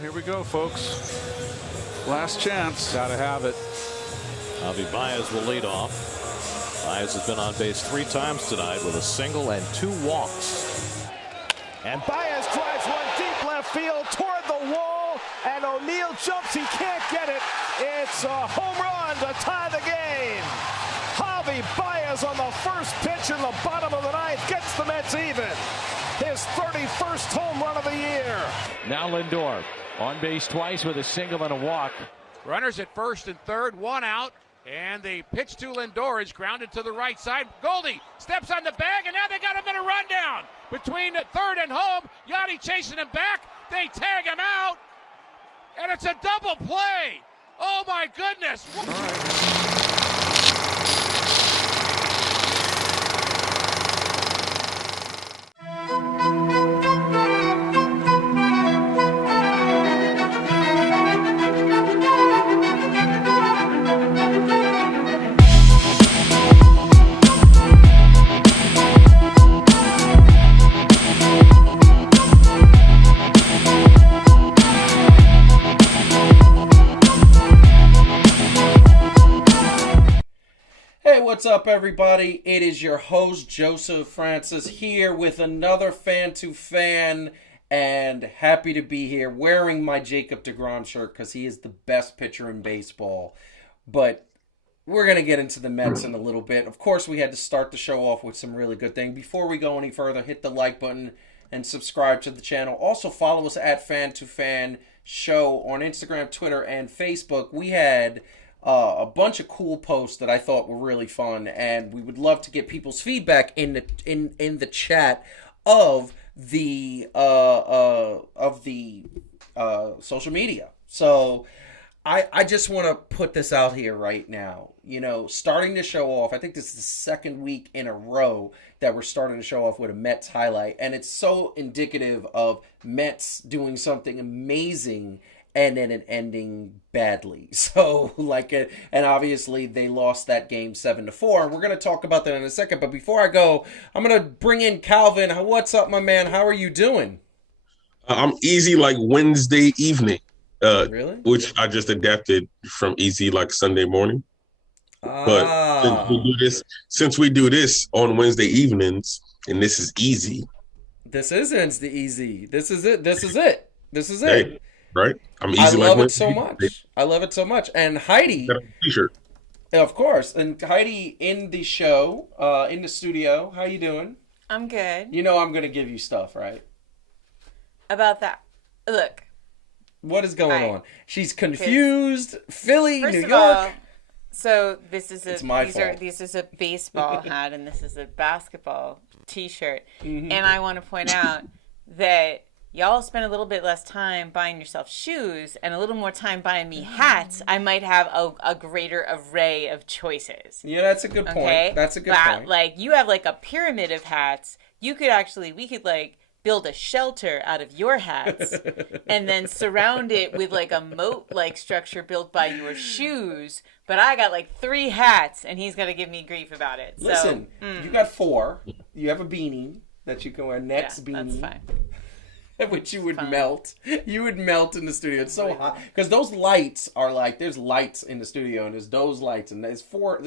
Here we go, folks. Last chance. Gotta have it. Javi Baez will lead off. Baez has been on base 3 times tonight with a single and 2 walks. And Baez drives one deep left field toward the wall, and O'Neill jumps. He can't get it. It's a home run to tie the game. Javi Baez on the first pitch in the bottom of the ninth gets the Mets even. His 31st home run of the year. Now Lindor on base twice with a single and a walk. Runners at first and third, 1 out. And the pitch to Lindor is grounded to the right side. Goldie steps on the bag, and now they got him in a rundown. Between the third and home, Yachty chasing him back. They tag him out, and it's a double play. Oh, my goodness. What's up, everybody? It is your host, Joseph Francis, here with another Fan2Fan, and happy to be here wearing my Jacob deGrom shirt because he is the best pitcher in baseball. But we're going to get into the Mets in a little bit. Of course, we had to start the show off with some really good things. Before we go any further, hit the like button and subscribe to the channel. Also, follow us at Fan2Fan Show on Instagram, Twitter, and Facebook. We had a bunch of cool posts that I thought were really fun, and we would love to get people's feedback in the chat of the social media. So I just want to put this out here right now. You know, starting to show off. I think this is the second week in a row that we're starting to show off with a Mets highlight, and it's so indicative of Mets doing something amazing and then it ending badly. So, and obviously they lost that game 7-4. And we're going to talk about that in a second. But before I go, I'm going to bring in Calvin. What's up, my man? How are you doing? I'm easy like Wednesday evening. Really? Which I just adapted from easy like Sunday morning. But since we do this on Wednesday evenings, and this is easy. This isn't the easy. This is it. Hey. Right, I'm easy. I love it so much. I love it so much. And Heidi, T-shirt, of course. And Heidi in the show, in the studio. How you doing? I'm good. You know I'm gonna give you stuff, right? About that, look. What is going on? She's confused. Philly, New York. So this is This is a baseball hat, and this is a basketball T-shirt. Mm-hmm. And I want to point out that y'all spend a little bit less time buying yourself shoes and a little more time buying me hats. I might have a greater array of choices. Yeah, that's a good point. Okay? That's a good point. Like, you have like a pyramid of hats. We could like build a shelter out of your hats and then surround it with like a moat-like structure built by your shoes. But I got like 3 hats, and he's got to give me grief about it. Listen, you got 4. You have a beanie that you can wear, Nets beanie. That's fine. Which you would melt. You would melt in the studio. It's so hot. Because those lights are like, there's lights in the studio, and there's those lights, and there's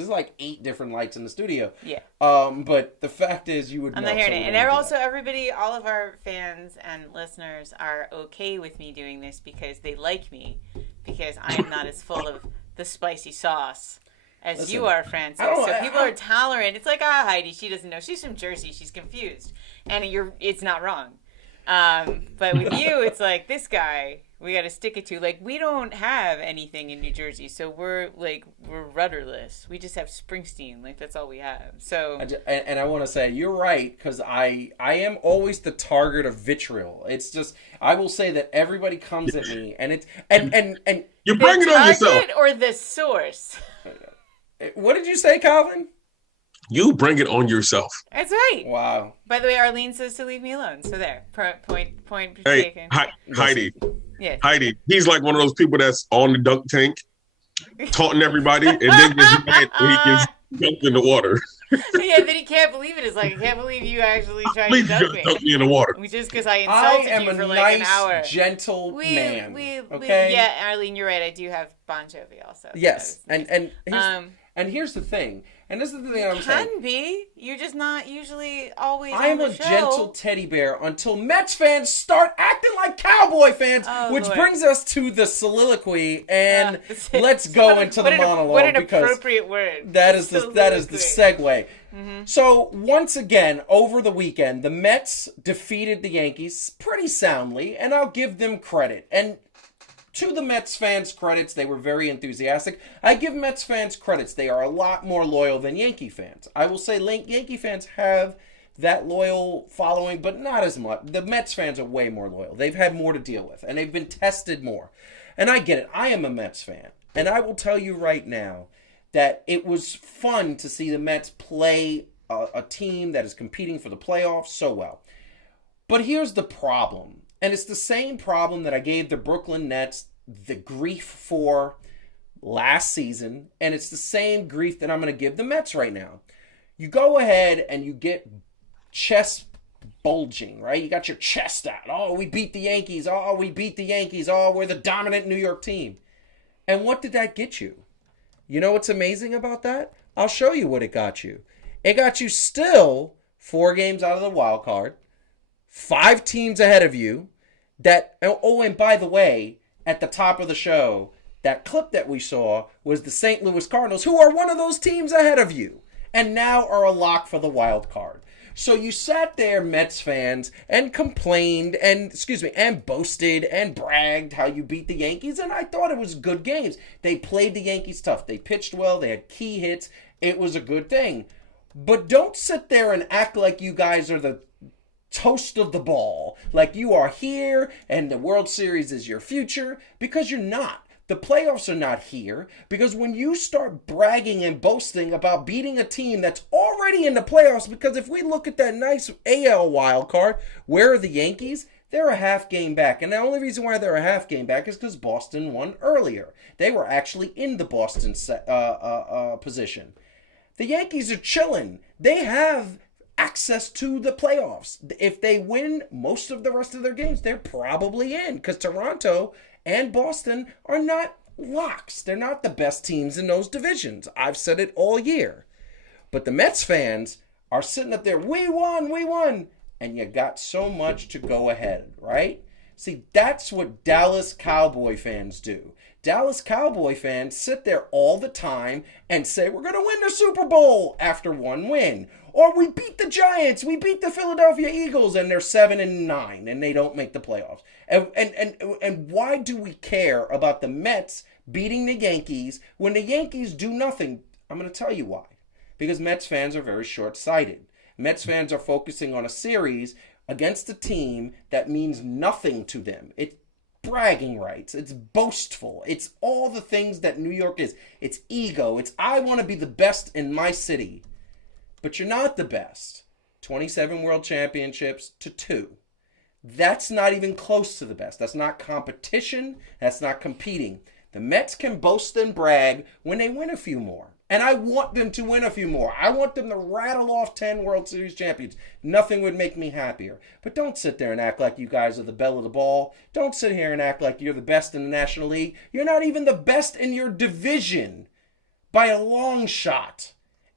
like 8 different lights in the studio. Yeah. But the fact is, you would melt. I'm not hearing it. And they're also, everybody, all of our fans and listeners are okay with me doing this because they like me. Because I am not as full of the spicy sauce as you are, Francis. So people are tolerant. It's like, Heidi, she doesn't know. She's from Jersey. She's confused. And it's not wrong. But with you, it's like, this guy, we got to stick it to. Like, we don't have anything in New Jersey, so we're rudderless. We just have Springsteen. Like, that's all we have. So, and I want to say, you're right, because I am always the target of vitriol. It's just, I will say that everybody comes at me, and it's, and you bring it on yourself. Or the source. What did you say, Calvin? You bring it on yourself. That's right. Wow. By the way, Arlene says to leave me alone. So there. Point hey, taken. Heidi. Yes. Heidi. He's like one of those people that's on the dunk tank, taunting everybody, and then gets mad when he gets Dunked in the water. Yeah, then he can't believe it. It's like, I can't believe you actually tried Please to dunk me in the water. Just because I insulted am you for a like nice, an hour. gentle man. Okay. Yeah, Arlene, you're right. I do have Bon Jovi also. Yes, and here's the thing. And this is the thing I'm saying. Can be. You're just not usually always I am on a the show. gentle teddy bear until Mets fans start acting like Cowboy fans, which Lord. brings us to the soliloquy. And let's go into the monologue. What an because appropriate word. that is the segue. Mm-hmm. So once again, over the weekend, the Mets defeated the Yankees pretty soundly, and I'll give them credit. And to the Mets fans' credits, they were very enthusiastic. I give Mets fans credits. They are a lot more loyal than Yankee fans. I will say Yankee fans have that loyal following, but not as much. The Mets fans are way more loyal. They've had more to deal with, and they've been tested more. And I get it. I am a Mets fan. And I will tell you right now that it was fun to see the Mets play a team that is competing for the playoffs so well. But here's the problem. And it's the same problem that I gave the Brooklyn Nets the grief for last season. And it's the same grief that I'm going to give the Mets right now. You go ahead and you get chest bulging, right? You got your chest out. Oh, we beat the Yankees. Oh, we beat the Yankees. Oh, we're the dominant New York team. And what did that get you? You know what's amazing about that? I'll show you what it got you. It got you still 4 games out of the wild card. 5 teams ahead of you. And by the way, at the top of the show, that clip that we saw was the St. Louis Cardinals, who are one of those teams ahead of you, and now are a lock for the wild card. So you sat there, Mets fans, and complained and boasted and bragged how you beat the Yankees, and I thought it was good games. They played the Yankees tough. They pitched well. They had key hits. It was a good thing. But don't sit there and act like you guys are the toast of the ball, like you are here and the World Series is your future, because you're not. The playoffs are not here, because when you start bragging and boasting about beating a team that's already in the playoffs, because if we look at that nice AL wild card, where are the Yankees? They're a half game back, and the only reason why they're a half game back is because Boston won earlier. They were actually in the Boston position. The Yankees are chilling. They have access to the playoffs. If they win most of the rest of their games, they're probably in, because Toronto and Boston are not locks. They're not the best teams in those divisions. I've said it all year. But the Mets fans are sitting up there, we won, and you got so much to go ahead, right? See, that's what Dallas Cowboy fans do. Dallas Cowboy fans sit there all the time and say, we're going to win the Super Bowl after one win. Or we beat the Giants, we beat the Philadelphia Eagles, and they're 7-9, and they don't make the playoffs. And why do we care about the Mets beating the Yankees when the Yankees do nothing? I'm going to tell you why. Because Mets fans are very short-sighted. Mets fans are focusing on a series against a team that means nothing to them. It's bragging rights. It's boastful. It's all the things that New York is. It's ego. It's I want to be the best in my city. But you're not the best. 27 world championships to 2. That's not even close to the best. That's not competition. That's not competing. The Mets can boast and brag when they win a few more. And I want them to win a few more. I want them to rattle off 10 World Series champions. Nothing would make me happier. But don't sit there and act like you guys are the belle of the ball. Don't sit here and act like you're the best in the National League. You're not even the best in your division by a long shot.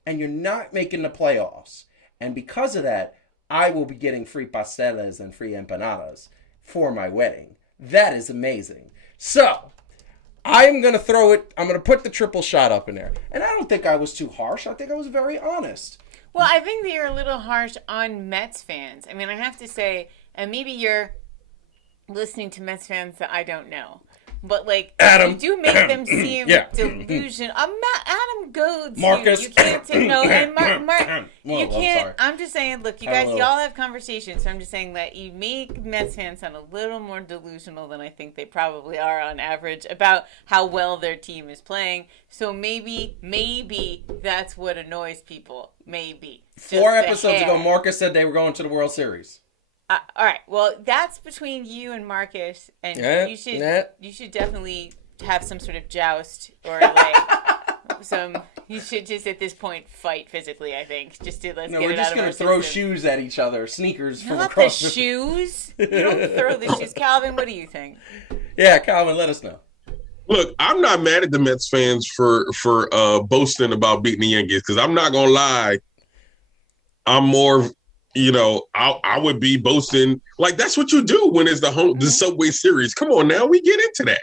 And you're not making the playoffs. And because of that, I will be getting free pasteles and free empanadas for my wedding. That is amazing. So, I'm going to put the triple shot up in there. And I don't think I was too harsh. I think I was very honest. Well, I think that you're a little harsh on Mets fans. I mean, I have to say, and maybe you're listening to Mets fans that I don't know. But, like, Adam, you do make them seem delusional. Adam goads Marcus. You can't say no. And Mark, well, you can't. I'm I'm just saying, look, you guys, y'all have conversations. So I'm just saying that you make Mets fans sound a little more delusional than I think they probably are on average about how well their team is playing. So maybe that's what annoys people. Maybe. 4 episodes ago, Marcus said they were going to the World Series. All right. Well, that's between you and Marcus, and you should definitely have some sort of joust or like You should just at this point fight physically. I think just to let's get we're it just out of gonna our throw system. shoes at each other, sneakers from Not across the shoes. You don't throw the shoes, Calvin. What do you think? Yeah, Calvin, let us know. Look, I'm not mad at the Mets fans for boasting about beating the Yankees because I'm not gonna lie. I'm more, I would be boasting like that's what you do when it's the Subway Series. Come on now, we get into that.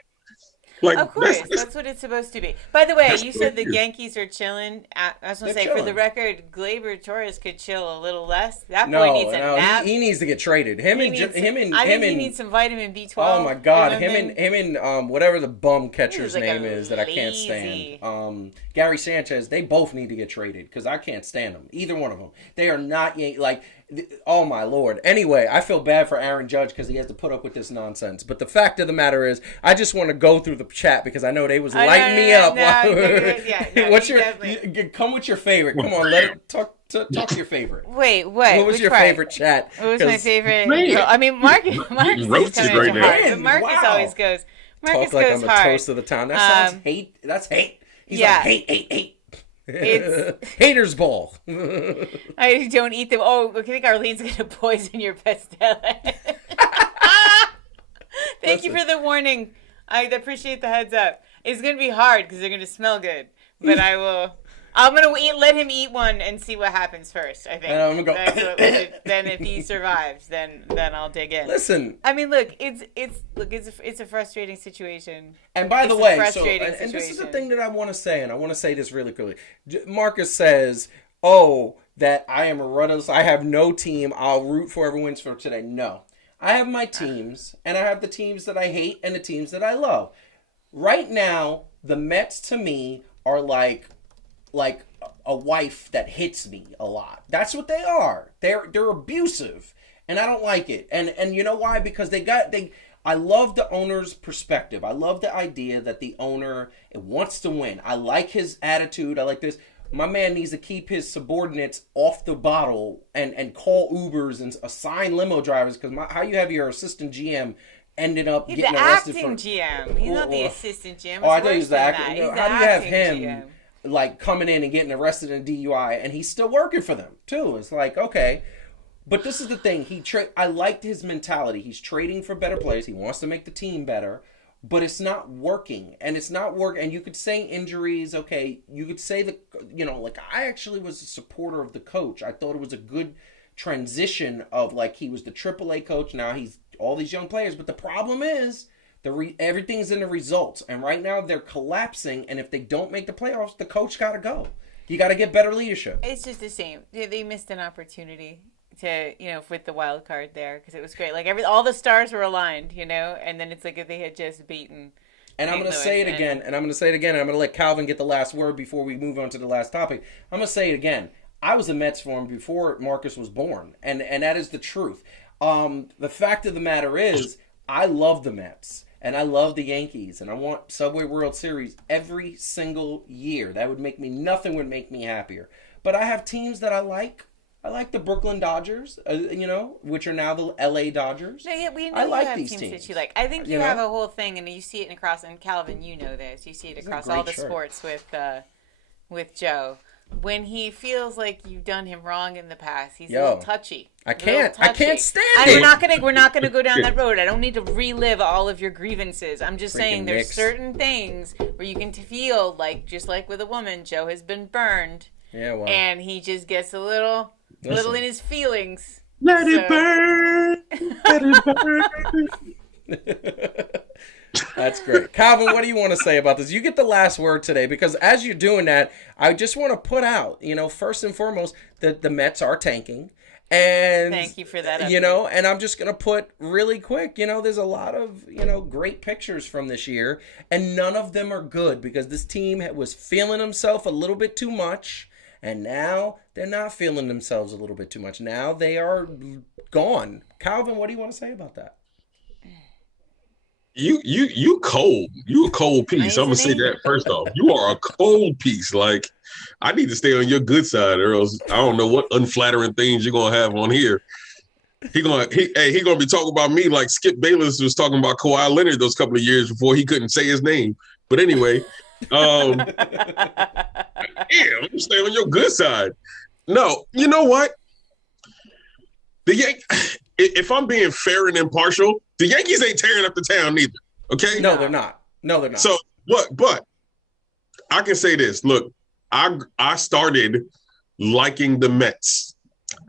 Like, of course, that's what it's supposed to be. By the way, you said the Yankees are chilling. I was going to say, chilling. for the record, Gleyber Torres could chill a little less. That boy needs a nap. He needs to get traded. I think he needs some vitamin B12. Oh my God, him and whatever the bum catcher's name is that I can't stand. Gary Sanchez. They both need to get traded because I can't stand them. Either one of them. They are not like. Oh my Lord. Anyway, I feel bad for Aaron Judge because he has to put up with this nonsense. But the fact of the matter is, I just want to go through the chat because I know they was lighting me up. What's come with your favorite? Come on, let it talk your favorite. Wait, what? What was your favorite chat? What was my favorite? I mean, Marcus is coming right hard, but Marcus always goes. Marcus Talk like goes I'm hard. the toast of the town. That sounds hate. That's hate. He's like hate. It's haters ball. I don't eat them. Oh, I think Arlene's gonna poison your pastel. Thank you for the warning. I appreciate the heads up. It's gonna be hard because they're gonna smell good, but I'm gonna let him eat one and see what happens first. I think. And I'm gonna go. Then if he survives, then I'll dig in. Listen. I mean, look, it's a frustrating situation. And by the way, and this is the thing that I want to say, and I want to say this really clearly. Marcus says, "Oh, that I am a rudderless. I have no team. I'll root for whoever wins for today." No, I have my teams, and I have the teams that I hate and the teams that I love. Right now, the Mets to me are like a wife that hits me a lot. That's what they are. They're abusive, and I don't like it. And you know why? Because I love the owner's perspective. I love the idea that the owner wants to win. I like his attitude. I like this. My man needs to keep his subordinates off the bottle and call Ubers and assign limo drivers because how you have your assistant GM ended up getting arrested for... He's the acting GM. He's not the assistant GM. I thought he was the acting. How do you have him... GM. Like coming in and getting arrested in DUI, and he's still working for them too. It's like, okay, but this is the thing. I liked his mentality. He's trading for better players. He wants to make the team better, but it's not working, and it's not working. And you could say injuries. Okay, you could say that like I actually was a supporter of the coach. I thought it was a good transition of like he was the AAA coach. Now he's all these young players, but the problem is. Everything's in the results, and right now they're collapsing. And if they don't make the playoffs, the coach got to go. You got to get better leadership. It's just the same. They missed an opportunity to, with the wild card there because it was great. Like all the stars were aligned, and then it's like if they had just beaten. And I'm going to say it again, and I'm going to let Calvin get the last word before we move on to the last topic. I'm going to say it again. I was a Mets for him before Marcus was born, and that is the truth. The fact of the matter is, I love the Mets. And I love the Yankees, and I want Subway World Series every single year. Nothing would make me happier. But I have teams that I like. I like the Brooklyn Dodgers, which are now the LA Dodgers. No, yeah, we know I you like have these teams that you like. I think you have a whole thing, and you see it across. And Calvin, you know this. You see it across all the sports with Joe. When he feels like you've done him wrong in the past, he's a little touchy. I can't stand it. We're not gonna go down that road. I don't need to relive all of your grievances. I'm just saying there's certain things where you can feel like, just like with a woman, Joe has been burned. Yeah, well. And he just gets a little in his feelings. Let it burn. Let it burn. That's great. Calvin, what do you want to say about this? You get the last word today because as you're doing that, I just want to put out, first and foremost, that the Mets are tanking. And thank you for that. And I'm just going to put really quick, there's a lot of, great pictures from this year and none of them are good because this team was feeling himself a little bit too much. And now they're not feeling themselves a little bit too much. Now they are gone. Calvin, what do you want to say about that? You cold. You a cold piece. I'm gonna say that first off. You are a cold piece. Like I need to stay on your good side, or else I don't know what unflattering things you're gonna have on here. He gonna be talking about me like Skip Bayless was talking about Kawhi Leonard those couple of years before he couldn't say his name. But anyway, Yeah, I'm staying on your good side. No, you know what? If I'm being fair and impartial, the Yankees ain't tearing up the town either. Okay? No, they're not. No, they're not. So, but I can say this. Look, I started liking the Mets.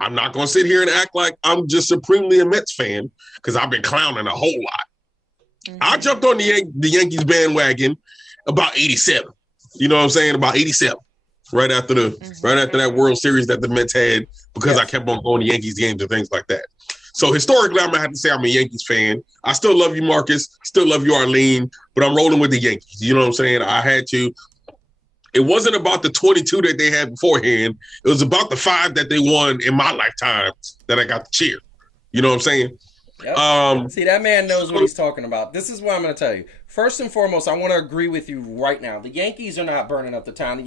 I'm not going to sit here and act like I'm just supremely a Mets fan because I've been clowning a whole lot. Mm-hmm. I jumped on the Yankees bandwagon about 87. You know what I'm saying? About 87. Right after that World Series that the Mets had, because I kept on going to Yankees games and things like that. So historically, I'm gonna have to say I'm a Yankees fan. I still love you, Marcus. Still love you, Arlene. But I'm rolling with the Yankees. You know what I'm saying? I had to. It wasn't about the 22 that they had beforehand. It was about the 5 that they won in my lifetime that I got to cheer. You know what I'm saying? Yep. See, that man knows what he's talking about. This is what I'm going to tell you. First and foremost, I want to agree with you right now. The Yankees are not burning up the town.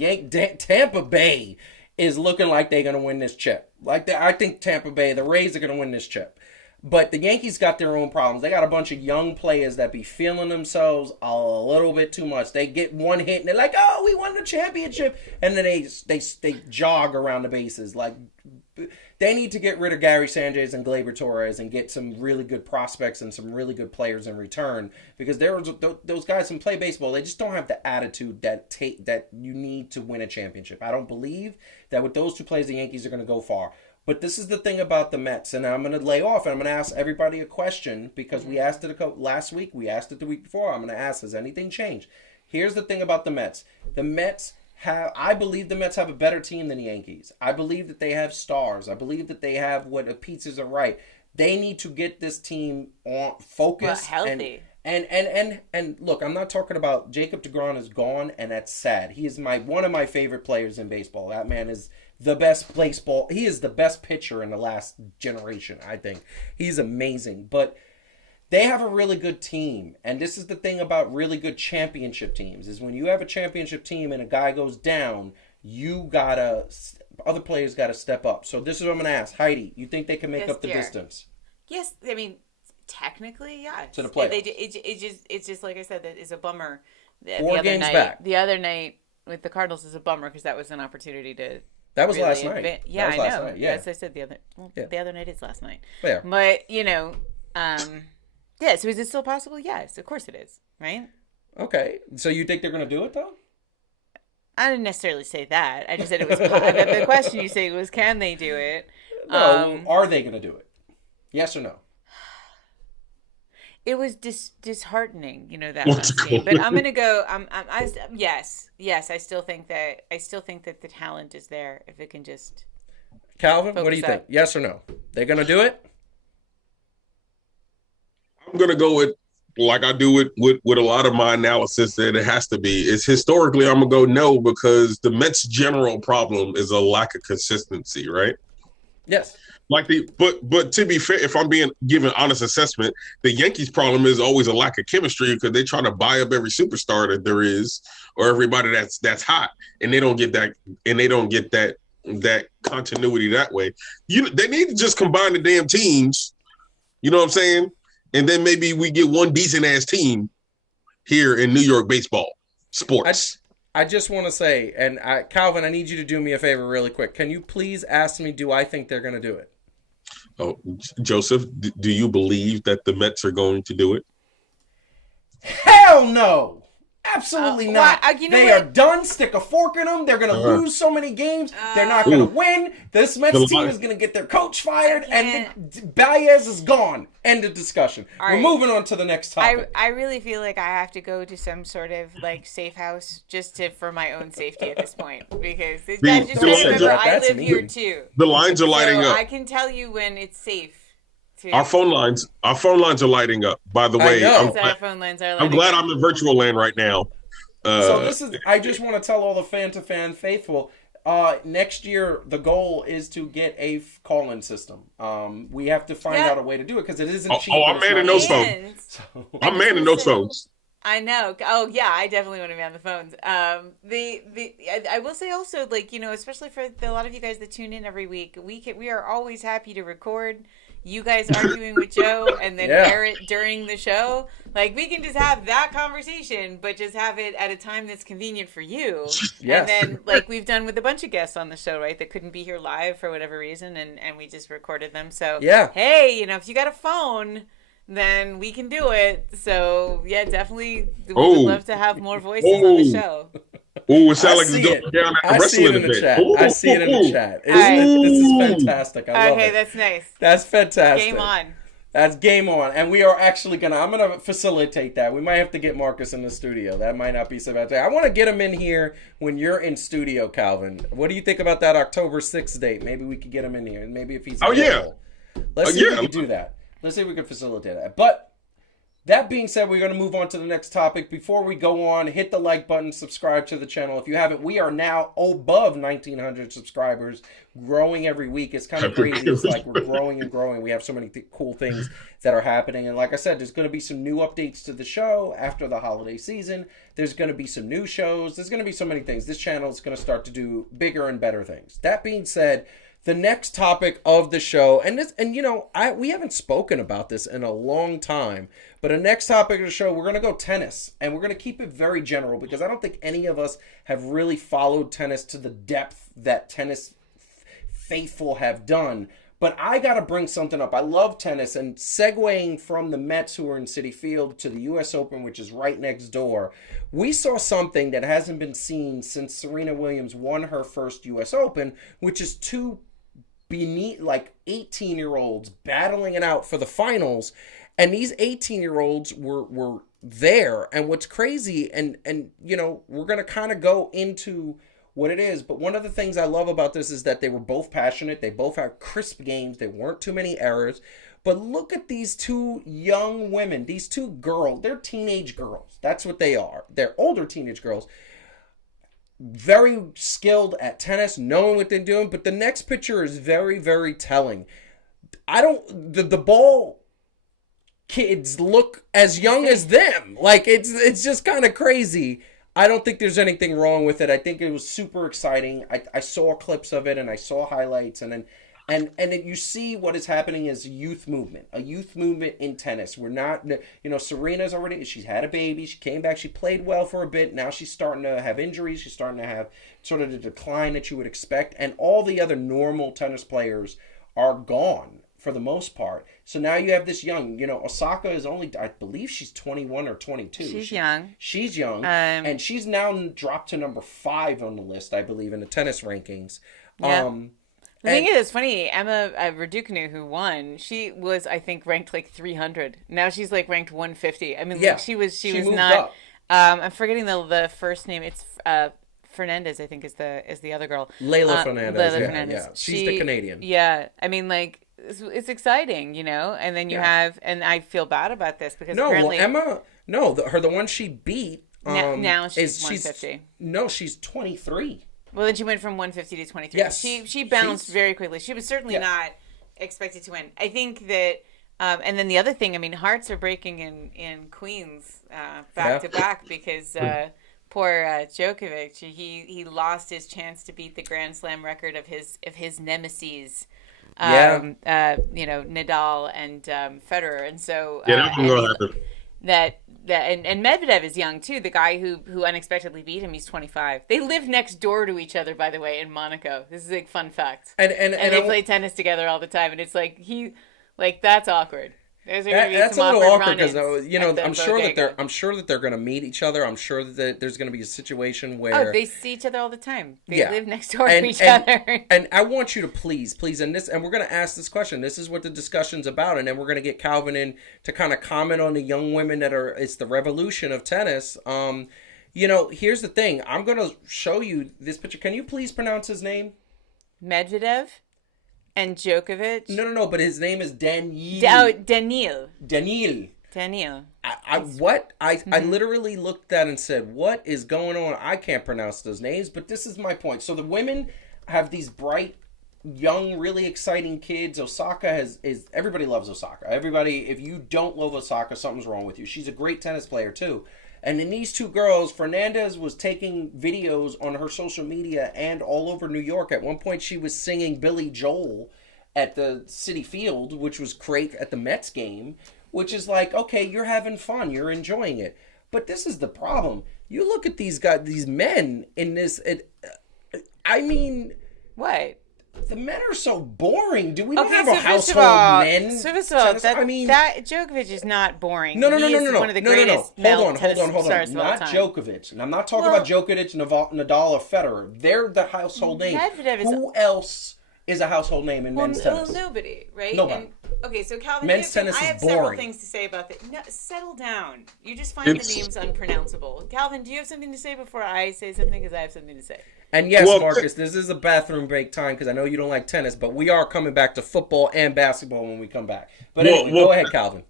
Tampa Bay is looking like they're going to win this chip. I think Tampa Bay, the Rays are going to win this chip. But the Yankees got their own problems. They got a bunch of young players that be feeling themselves a little bit too much. They get one hit and they're like, "Oh, we won the championship," and then they jog around the bases. Like, they need to get rid of Gary Sanchez and Gleyber Torres and get some really good prospects and some really good players in return, because those guys can play baseball. They just don't have the attitude that you need to win a championship. I don't believe that with those two players, the Yankees are going to go far. But this is the thing about the Mets, and I'm going to lay off, and I'm going to ask everybody a question, because we asked it last week, we asked it the week before. I'm going to ask, has anything changed? Here's the thing about the Mets. I believe the Mets have a better team than the Yankees. I believe that they have stars. I believe that they have what the pieces are right. They need to get this team on focus, healthy. And look, I'm not talking about Jacob deGrom is gone, and that's sad. He is one of my favorite players in baseball. That man is the best baseball. He is the best pitcher in the last generation, I think. He's amazing. But they have a really good team. And this is the thing about really good championship teams, is when you have a championship team and a guy goes down, other players got to step up. So this is what I'm going to ask. Heidi, you think they can make up the distance? Yes, I mean, technically, yeah. To the playoffs. It's just like I said, that is a bummer. 4 games back. The other night with the Cardinals is a bummer, because that was an opportunity to. That was last night. Yeah, I know. Night. Yeah. As I said, the other night is last night. Yeah. But yeah. So is it still possible? Yes, of course it is. Right. Okay. So you think they're going to do it though? I didn't necessarily say that. I just said it was. The question you say was, can they do it? No. Are they going to do it? Yes or no? It was disheartening, that last game. But I'm gonna go. Yes. I still think that the talent is there if it can just. Calvin, what do you think? Yes or no? They're gonna do it. I'm gonna go with, like I do with a lot of my analysis, that it has to be. It's historically, I'm gonna go no, because the Mets' general problem is a lack of consistency, right? Yes. But to be fair, if I'm being given honest assessment, the Yankees' problem is always a lack of chemistry, because they try to buy up every superstar that there is, or everybody that's hot, and they don't get that continuity that way. They need to just combine the damn teams. You know what I'm saying? And then maybe we get one decent ass team here in New York baseball sports. I just want to say, and Calvin, I need you to do me a favor really quick. Can you please ask me, do I think they're going to do it? Oh, Joseph, do you believe that the Mets are going to do it? Hell no! Absolutely not. They are done. Stick a fork in them. They're going to lose so many games. They're not going to win. This Mets team is going to get their coach fired, and Baez is gone. End of discussion. We're moving on to the next topic. I really feel like I have to go to some sort of safe house just for my own safety at this point, because I live here too. The lines are lighting up. I can tell you when it's safe. Our phone lines are lighting up. By the way, I'm glad I'm in virtual land right now. So I just want to tell all the Fan2Fan faithful. Next year, the goal is to get a call-in system. We have to find out a way to do it, because it isn't cheap. I'm manning those phones. I'm manning those phones. I know. Oh yeah, I definitely want to be on the phones. I will say also, especially for a lot of you guys that tune in every week, we are always happy to record. you guys arguing with Joe and then air it during the show. Like, we can just have that conversation, but just have it at a time that's convenient for you. Yes. And then, like we've done with a bunch of guests on the show, right, that couldn't be here live for whatever reason, and we just recorded them. So, hey, you know, if you got a phone, then we can do it. So, yeah, definitely we would love to have more voices on the show. Oh, it sounds like it's going down at the wrestling event. I see it in the chat. This is fantastic. I love it. Okay, that's nice. That's fantastic. Game on. That's game on. And we are actually I'm going to facilitate that. We might have to get Marcus in the studio. That might not be so bad. I want to get him in here when you're in studio, Calvin. What do you think about that October 6th date? Maybe we could get him in here. Maybe if he's available. Let's see if we can do that. Let's see if we can facilitate that. But that being said, we're going to move on to the next topic. Before we go on, hit the like button, subscribe to the channel. If you haven't, we are now above 1,900 subscribers, growing every week. It's kind of crazy. It's like we're growing and growing. We have so many cool things that are happening. And like I said, there's going to be some new updates to the show after the holiday season. There's going to be some new shows. There's going to be so many things. This channel is going to start to do bigger and better things. That being said, the next topic of the show, we haven't spoken about this in a long time, but the next topic of the show, we're going to go tennis, and we're going to keep it very general because I don't think any of us have really followed tennis to the depth that tennis faithful have done. But I got to bring something up. I love tennis, and segueing from the Mets, who are in Citi Field, to the U.S. Open, which is right next door, we saw something that hasn't been seen since Serena Williams won her first U.S. Open, which is two 18-year-olds battling it out for the finals, and these 18-year-olds were there. And what's crazy, and we're gonna kind of go into what it is, but one of the things I love about this is that they were both passionate. They both had crisp games. There weren't too many errors. But look at these two young women, these two girls. They're teenage girls. That's what they are. They're older teenage girls. Very skilled at tennis, knowing what they're doing. But the next picture is very, very telling. The ball kids look as young as them. Like, it's just kind of crazy. I don't think there's anything wrong with it. I think it was super exciting. I saw clips of it and I saw highlights, and you see what is happening is a youth movement in tennis. We're not, Serena's already, she's had a baby, she came back, she played well for a bit. Now she's starting to have injuries. She's starting to have sort of the decline that you would expect. And all the other normal tennis players are gone for the most part. So now you have this young, Osaka is only, I believe she's 21 or 22. She's young. She's young. And she's now dropped to number 5 on the list, I believe, in the tennis rankings. Yeah. The thing is, it's funny, Emma Raducanu, who won, she was, I think, ranked like 300. Now she's like ranked 150. I mean, yeah, like, she was not. I'm forgetting the first name. It's Fernandez, I think, is the other girl. Layla Fernandez. Yeah. She's the Canadian. Yeah, I mean, like, it's exciting, and then you have, and I feel bad about this because apparently Emma, the one she beat. Now she's 150. She's 23. Well, then she went from 150 to 23. Yes. She bounced very quickly. She was certainly not expected to win. I think that, and then the other thing, I mean, hearts are breaking in Queens back to back because poor Djokovic, he lost his chance to beat the Grand Slam record of his nemesis, Nadal and Federer, and so and Medvedev is young too. The guy who unexpectedly beat him, he's 25. They live next door to each other, by the way, in Monaco. This is a fun fact. And they play tennis together all the time, and it's like that's awkward. That's a little awkward because I'm sure that they're going to meet each other. I'm sure that there's going to be a situation where they see each other all the time. They live next door to each other. And I want you to please, and we're going to ask this question. This is what the discussion's about, and then we're going to get Calvin in to kind of comment on the young women it's the revolution of tennis. Here's the thing. I'm going to show you this picture. Can you please pronounce his name? Medvedev. And Djokovic? No, but his name is Daniil. Daniil. I literally looked at and said, what is going on? I can't pronounce those names, but this is my point. So the women have these bright, young, really exciting kids. Osaka is everybody loves Osaka. Everybody, if you don't love Osaka, something's wrong with you. She's a great tennis player too. And in these two girls, Fernandez was taking videos on her social media and all over New York. At one point, she was singing Billy Joel at the Citi Field, which was great at the Mets game, which is like, okay, you're having fun, you're enjoying it. But this is the problem. You look at these guys, these men in this. I mean, what? The men are so boring. Do we not have so a household men? So first of all, that Djokovic is not boring. No. He is one of the greatest Hold on. Not Djokovic. And I'm not talking about Djokovic, Nadal, or Federer. They're the household name. Who else is a household name in men's tennis? Well, nobody, right? Nobody. Okay, so Calvin, men's tennis I have is boring. several things to say about that. No, settle down. You just find the names unpronounceable. Calvin, do you have something to say before I say something? Because I have something to say. And yes, Marcus, this is a bathroom break time because I know you don't like tennis, but we are coming back to football and basketball when we come back. But anyway, go ahead, Calvin.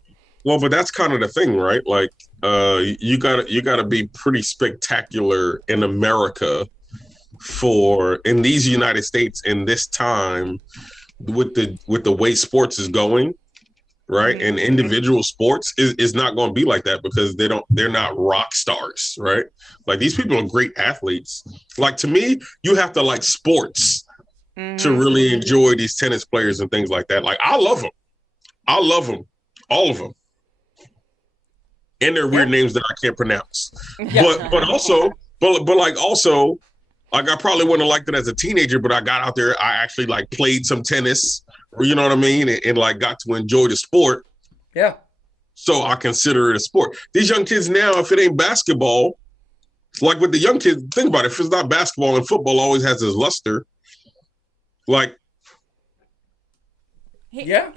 Well, but that's kind of the thing, right? Like, you gotta be pretty spectacular in America in these United States in this time with the way sports is going, right? Mm-hmm. And individual sports is not going to be like that because they're not rock stars, right? Like, these people are great athletes. Like, to me, you have to like sports to really enjoy these tennis players and things like that. Like, I love them, all of them, and their weird names that I can't pronounce. But also, like, I probably wouldn't have liked it as a teenager, but I got out there. I actually like played some tennis, you know what I mean, and like got to enjoy the sport. Yeah. So I consider it a sport. These young kids now, if it ain't basketball, like with the young kids, think about it. If it's not basketball and football always has its luster, like. Yeah.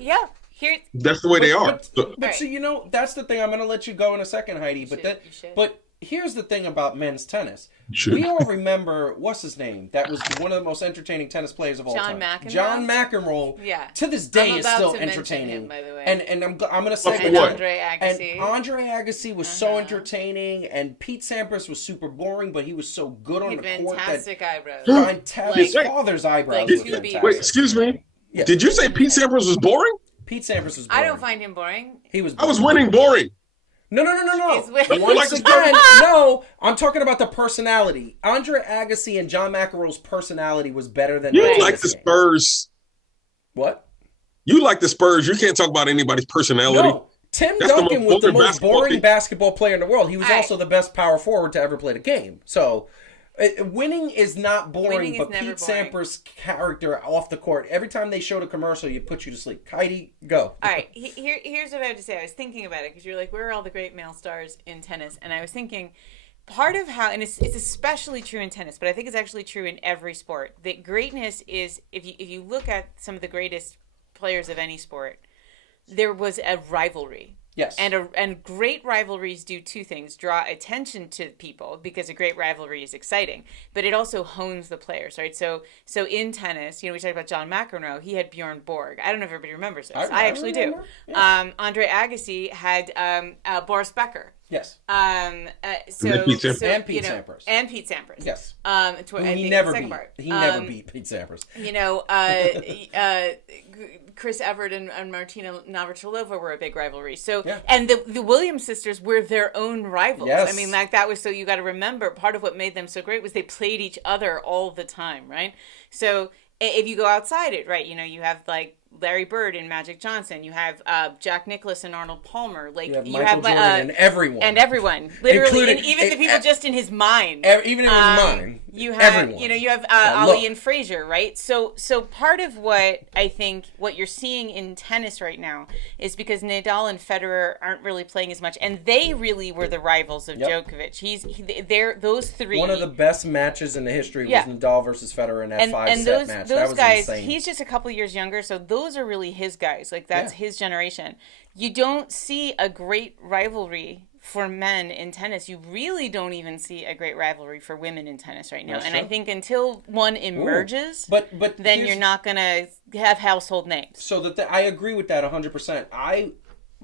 That's the way they are. But so, that's the thing. I'm going to let you go in a second, Heidi. But here's the thing about men's tennis. We all remember, what's his name? That was one of the most entertaining tennis players of all time. John McEnroe. Yeah. To this day is still entertaining. Him, by the way. And I'm going to say and Andre Agassi. And Andre Agassi was so entertaining, and Pete Sampras was super boring, but he was so good on the court. Fantastic eyebrows. His father's eyebrows were fantastic. Wait, excuse me. Yeah. Did you say Pete Sampras was boring? Pete Sampras was boring. I don't find him boring. He was boring. I was winning boring. No. Once again, no. I'm talking about the personality. Andre Agassi and John McEnroe's personality was better than. You like the Spurs? What? You like the Spurs? You can't talk about anybody's personality. No. Tim Duncan was the most boring basketball player in the world. He was also the best power forward to ever play the game. So. Winning is not boring, but Pete Sampras' character off the court, every time they showed a commercial, you put you to sleep. Heidi, go. All right, here's what I have to say. I was thinking about it because you're like, where are all the great male stars in tennis? And I was thinking, part of how, and it's especially true in tennis, but I think it's actually true in every sport, that greatness is, if you look at some of the greatest players of any sport, there was a rivalry. Yes. And great rivalries do two things: draw attention to people because a great rivalry is exciting, but it also hones the players, right? So in tennis, we talked about John McEnroe. He had Bjorn Borg. I don't know if everybody remembers this. I actually do. Yes. Andre Agassi had Boris Becker. Yes. And Pete Sampras. And Pete Sampras. Yes. He never beat Pete Sampras. Chris Evert and Martina Navratilova were a big rivalry. So, and the Williams sisters were their own rivals. Yes. I mean, like that was, so you got to remember, part of what made them so great was they played each other all the time, right? So if you go outside it, right, you have like Larry Bird and Magic Johnson. You have Jack Nicklaus and Arnold Palmer. Like you have Jordan and everyone, literally, and even the people just in his mind. Even in his mind, you have you have Ali and Frazier, right? So part of what I think what you're seeing in tennis right now is because Nadal and Federer aren't really playing as much, and they really were the rivals of Djokovic. They're those three. One of the best matches in the history was Nadal versus Federer in that 5-set match. Those was guys, insane. He's just a couple years younger, so those are really his guys. Like that's his generation. You don't see a great rivalry for men in tennis. You really don't even see a great rivalry for women in tennis right now. I think until one emerges, but then you're not going to have household names. So I agree with that 100%.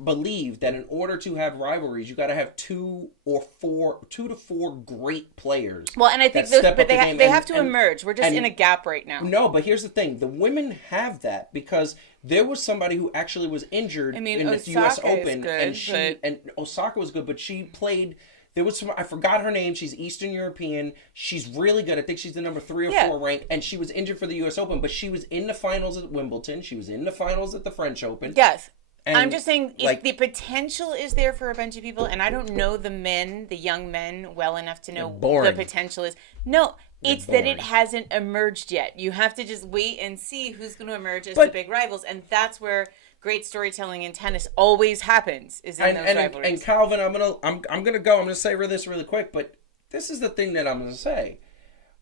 believe that in order to have rivalries, you got to have 2 to 4 great players. Well, and I think those, but they have to emerge. We're just in a gap right now. No, but here's the thing: the women have that because there was somebody who actually was injured in the U.S. Open, and Osaka was good, but she played. There was some, I forgot her name. She's Eastern European. She's really good. I think she's the number 3 or 4 ranked, and she was injured for the U.S. Open, but she was in the finals at Wimbledon. She was in the finals at the French Open. Yes. And I'm just saying, if the potential is there for a bunch of people, and I don't know the young men, well enough to know the potential is. No, it's that it hasn't emerged yet. You have to just wait and see who's going to emerge as the big rivals, and that's where great storytelling in tennis always happens. Is in those rivalries. And Calvin, I'm gonna say this really quick, but this is the thing that I'm gonna say.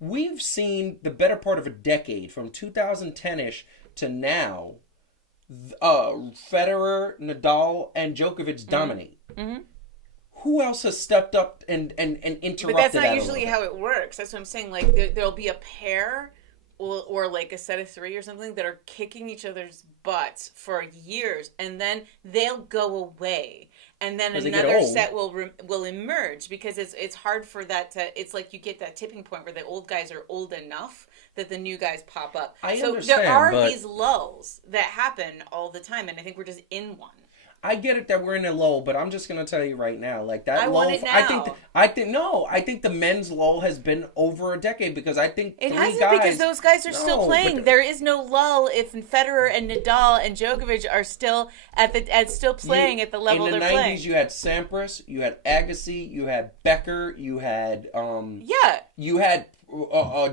We've seen the better part of a decade, from 2010-ish to now. Federer, Nadal, and Djokovic dominate. Mm-hmm. Who else has stepped up and interrupted? But that's not usually how it works. That's what I'm saying. Like there'll be a pair or like a set of 3 or something that are kicking each other's butts for years, and then they'll go away, and then another set will emerge because it's hard for that to. It's like you get that tipping point where the old guys are old enough that the new guys pop up. So there are these lulls that happen all the time, and I think we're just in one. I get it that we're in a lull, but I'm just gonna tell you right now, like that lull. Want it now. I think the men's lull has been over a decade because I think it hasn't because those guys are still playing. There is no lull if Federer and Nadal and Djokovic are still still playing at the level they're playing. In the 90s, you had Sampras, you had Agassi, you had Becker, you had you had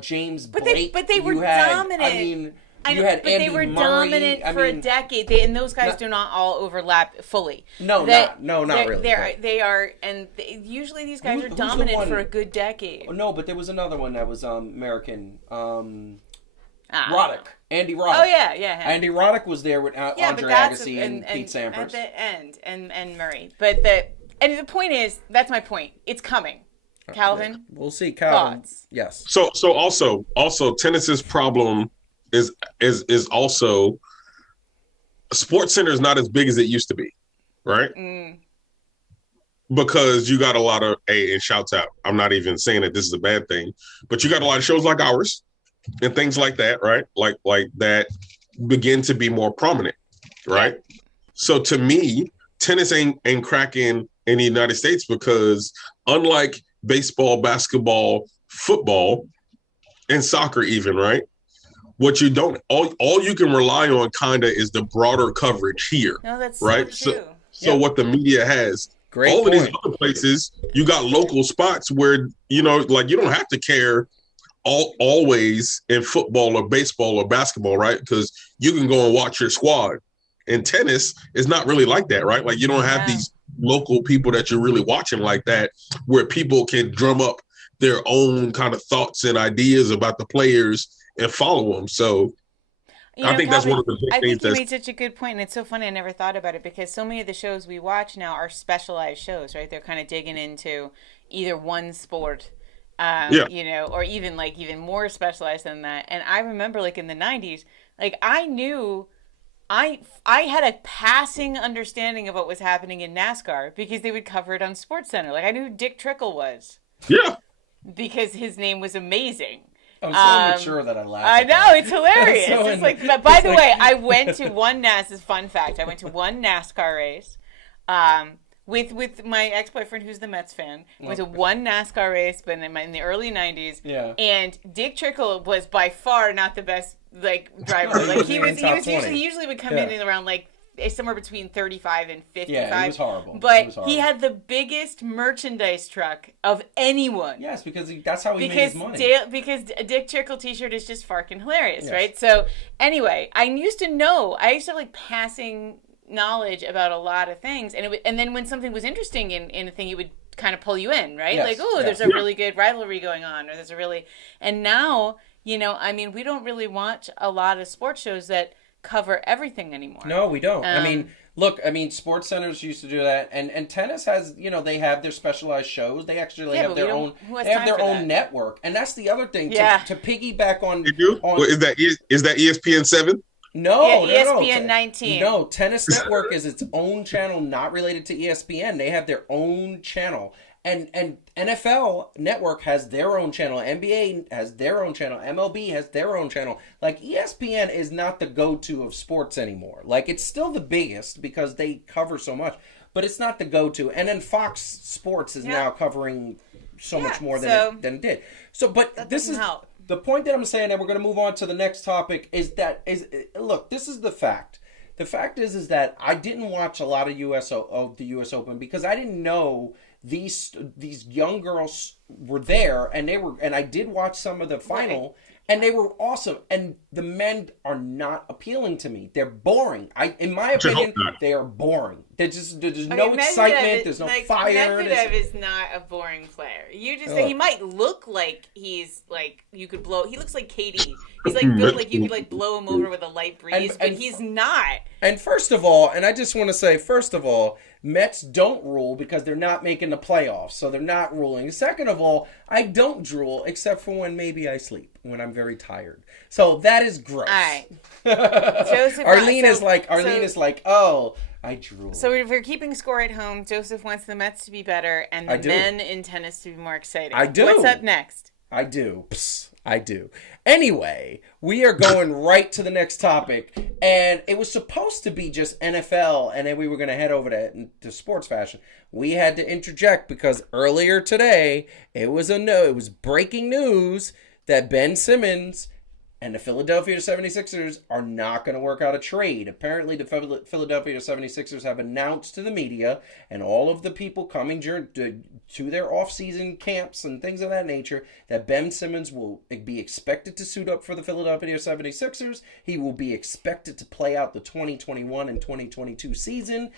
James Blake. But they were dominant. They were dominant for a decade. And those guys do not all overlap fully. Not really. They are, and usually these guys are dominant for a good decade. No, but there was another one that was American. Roddick. Andy Roddick. Oh yeah. Andy Roddick was there with Andre Agassi and Pete Sampras at the end, and Murray. But the point is, that's my point. It's coming. Calvin, we'll see. Calvin, thoughts? Yes. So also tennis's problem is also Sports Center is not as big as it used to be, right? Because you got a lot of and shouts out. I'm not even saying that this is a bad thing, but you got a lot of shows like ours and things like that, right? Like that begin to be more prominent, right? So to me, tennis ain't cracking in the United States because unlike baseball, basketball, football, and soccer even, right? What you don't, all you can rely on kinda is the broader coverage here. No, that's right. So true. So what the media has, all of these other places, you got local spots where, like you don't have to care always in football or baseball or basketball, right? Because you can go and watch your squad. In tennis, it's not really like that, right? Like you don't have these local people that you're really watching like that, where people can drum up their own kind of thoughts and ideas about the players and follow them. So I think that's one of the big things. I think you made such a good point, and it's so funny. I never thought about it because so many of the shows we watch now are specialized shows, right? They're kind of digging into either one sport, or even more specialized than that. And I remember, like in the '90s, like I knew. I had a passing understanding of what was happening in NASCAR because they would cover it on SportsCenter. Like I knew who Dick Trickle was. Yeah. Because his name was amazing. I'm so mature that I laugh. I know, it's hilarious. It's like, by the way, I went to one fun fact. I went to one NASCAR race with my ex-boyfriend who's the Mets fan. Went to one NASCAR race, but in the early 90s. Yeah. And Dick Trickle was by far not the best driver. Like he usually would come in around somewhere between 35 and 55. Yeah, it was horrible. But he had the biggest merchandise truck of anyone. Yes, because that's how he made his money. Because a Dick Trickle t-shirt is just fucking hilarious, right? So anyway, I used to have passing knowledge about a lot of things, and then when something was interesting in a thing, it would kind of pull you in, right? Yes. There's a really good rivalry going on, or and now, we don't really watch a lot of sports shows that cover everything anymore. No, we don't. Sports Centers used to do that, and tennis has, they have their specialized shows. They actually have their own. They have their own network, and that's the other thing. To piggyback on. They do. Is that ESPN 7? No, ESPN 19. No, Tennis Network is its own channel, not related to ESPN. They have their own channel. And NFL Network has their own channel. NBA has their own channel. MLB has their own channel. Like, ESPN is not the go-to of sports anymore. Like, it's still the biggest because they cover so much, but it's not the go-to. And then Fox Sports is now covering so much more than it did. So, but this is help. The point that I'm saying, and we're going to move on to the next topic, look, this is the fact. The fact is that I didn't watch a lot of the U.S. Open because I didn't know these young girls were there, and I did watch some of the final, and they were awesome. And the men are not appealing to me. They're boring. In my opinion, they are boring. There's no excitement. There's no fire. Medvedev is not a boring player. You just say he might look like he's like you could blow. He looks like Katie. He's like built like you could like blow him over with a light breeze, but he's not. And first of all, and I just want to say, Mets don't rule because they're not making the playoffs, so they're not ruling. Second of all, I don't drool except for when maybe I sleep, when I'm very tired. So that is gross. All right. Joseph, Arlene is like, oh, I drool. So if we're keeping score at home, Joseph wants the Mets to be better and the men in tennis to be more exciting. I do. What's up next? I do. I do. Anyway, we are going right to the next topic, and it was supposed to be just NFL, and then we were going to head over to sports fashion. We had to interject because earlier today, it was breaking news that Ben Simmons and the Philadelphia 76ers are not going to work out a trade. Apparently, the Philadelphia 76ers have announced to the media and all of the people coming to their off-season camps and things of that nature that Ben Simmons will be expected to suit up for the Philadelphia 76ers. He will be expected to play out the 2021 and 2022 season.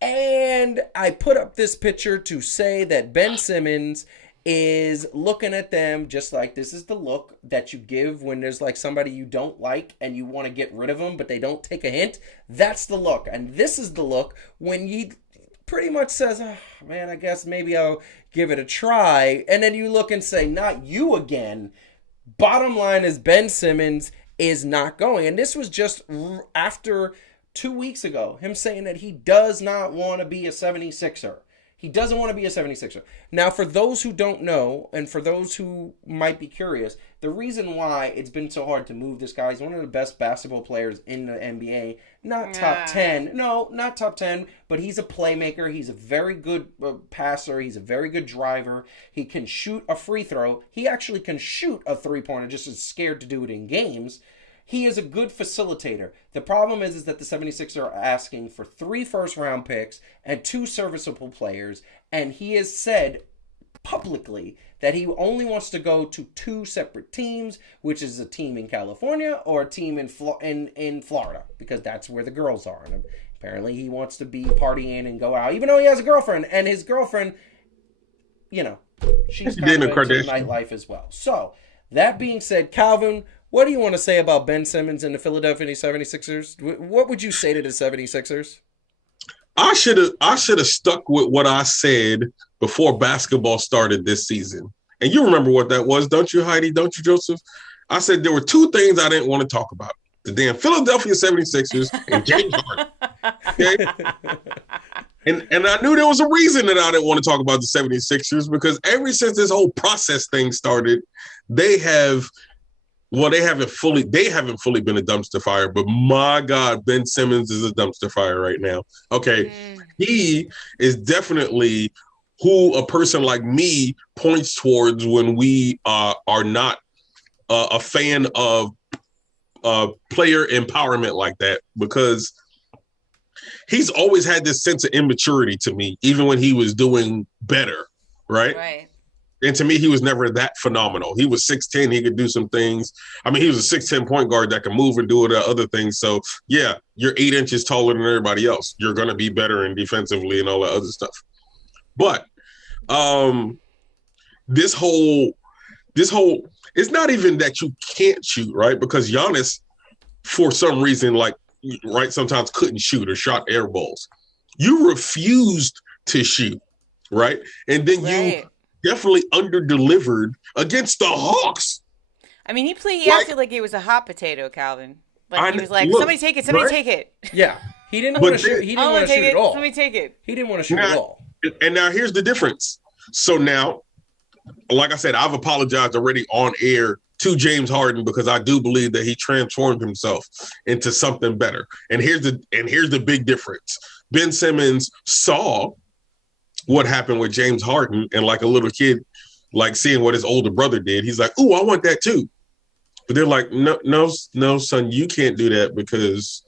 And I put up this picture to say that Ben Simmons is looking at them just like this is the look that you give when there's like somebody you don't like and you want to get rid of them, but they don't take a hint. That's the look. And this is the look when he pretty much says, oh, man, I guess maybe I'll give it a try. And then you look and say, not you again. Bottom line is Ben Simmons is not going. And this was just after 2 weeks ago, him saying that he does not want to be a 76er. He doesn't want to be a 76er. Now, for those who don't know, and for those who might be curious, the reason why it's been so hard to move this guy, he's one of the best basketball players in the NBA. Not top 10. No, not top 10, but he's a playmaker. He's a very good passer. He's a very good driver. He can shoot a free throw. He actually can shoot a three-pointer, just is scared to do it in games. He is a good facilitator. The problem is that the 76ers are asking for 3 first-round picks and 2 serviceable players, and he has said publicly that he only wants to go to 2 separate teams, which is a team in California or a team in Florida, because that's where the girls are. And apparently he wants to be partying and go out, even though he has a girlfriend, and his girlfriend, she's kind of into nightlife as well. So, that being said, Calvin, what do you want to say about Ben Simmons and the Philadelphia 76ers? What would you say to the 76ers? I should have stuck with what I said before basketball started this season. And you remember what that was, don't you, Heidi? Don't you, Joseph? I said there were 2 things I didn't want to talk about. The damn Philadelphia 76ers and James Harden. Okay? And I knew there was a reason that I didn't want to talk about the 76ers because ever since this whole process thing started, they haven't fully been a dumpster fire, but my God, Ben Simmons is a dumpster fire right now. Okay. He is definitely who a person like me points towards when we are not a fan of player empowerment like that, because he's always had this sense of immaturity to me, even when he was doing better. Right. And to me, he was never that phenomenal. He was 6'10". He could do some things. I mean, he was a 6'10" point guard that can move and do other things. So, yeah, you're 8 inches taller than everybody else. You're going to be better in defensively and all that other stuff. But this whole it's not even that you can't shoot, right? Because Giannis, for some reason, sometimes couldn't shoot or shot air balls. You refused to shoot, right? And then you definitely under-delivered against the Hawks. I mean, he acted like he was a hot potato, Calvin. But he was like, somebody take it, somebody take it. Yeah. He didn't want to shoot. He didn't want to shoot at all. Somebody take it. He didn't want to shoot at all. And now here's the difference. So now, like I said, I've apologized already on air to James Harden because I do believe that he transformed himself into something better. And here's the big difference. Ben Simmons saw what happened with James Harden, and like a little kid, like seeing what his older brother did, he's like, "Ooh, I want that too." But they're like, "No, son, you can't do that because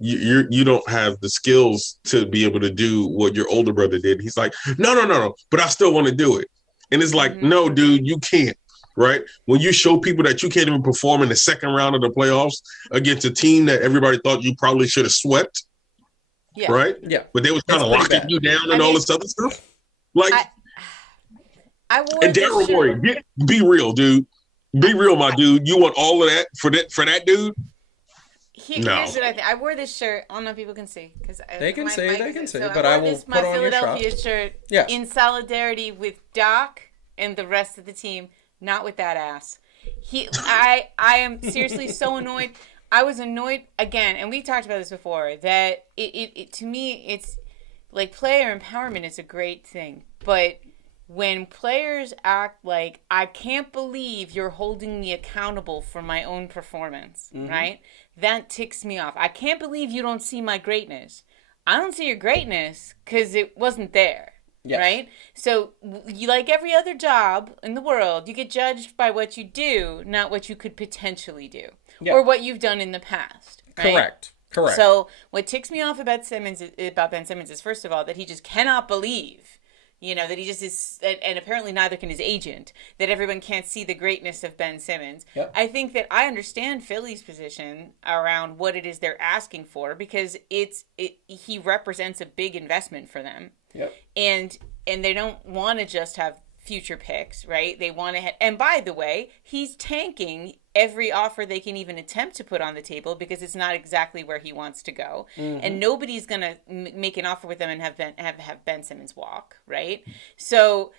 you don't have the skills to be able to do what your older brother did." He's like, "No, but I still want to do it." And it's like, "No, dude, you can't." Right? When you show people that you can't even perform in the second round of the playoffs against a team that everybody thought you probably should have swept. Yeah. Right? Yeah. But they was kind of locking you down and all this other stuff. Like, and Daryl Morey, be real, dude. Be real, my dude. You want all of that for that dude? Here's what I think. I wore this shirt. I don't know if people can see because they can see. So but I will put my on Philadelphia your shirt yes. in solidarity with Doc and the rest of the team, not with that ass. I am seriously so annoyed. I was annoyed again, and we talked about this before, that it to me, it's like player empowerment is a great thing. But when players act like, I can't believe you're holding me accountable for my own performance, right? That ticks me off. I can't believe you don't see my greatness. I don't see your greatness because it wasn't there. Yes. Right? So you, like every other job in the world, you get judged by what you do, not what you could potentially do. Yep. Or what you've done in the past. Right? Correct. So what ticks me off about Ben Simmons is, first of all, that he just cannot believe, that he just is, and apparently neither can his agent, that everyone can't see the greatness of Ben Simmons. Yep. I think that I understand Philly's position around what it is they're asking for, because he represents a big investment for them. Yep. And they don't want to just have future picks, right? They want to and by the way, he's tanking every offer they can even attempt to put on the table because it's not exactly where he wants to go. And nobody's going to make an offer with them and have Ben Simmons walk, right? So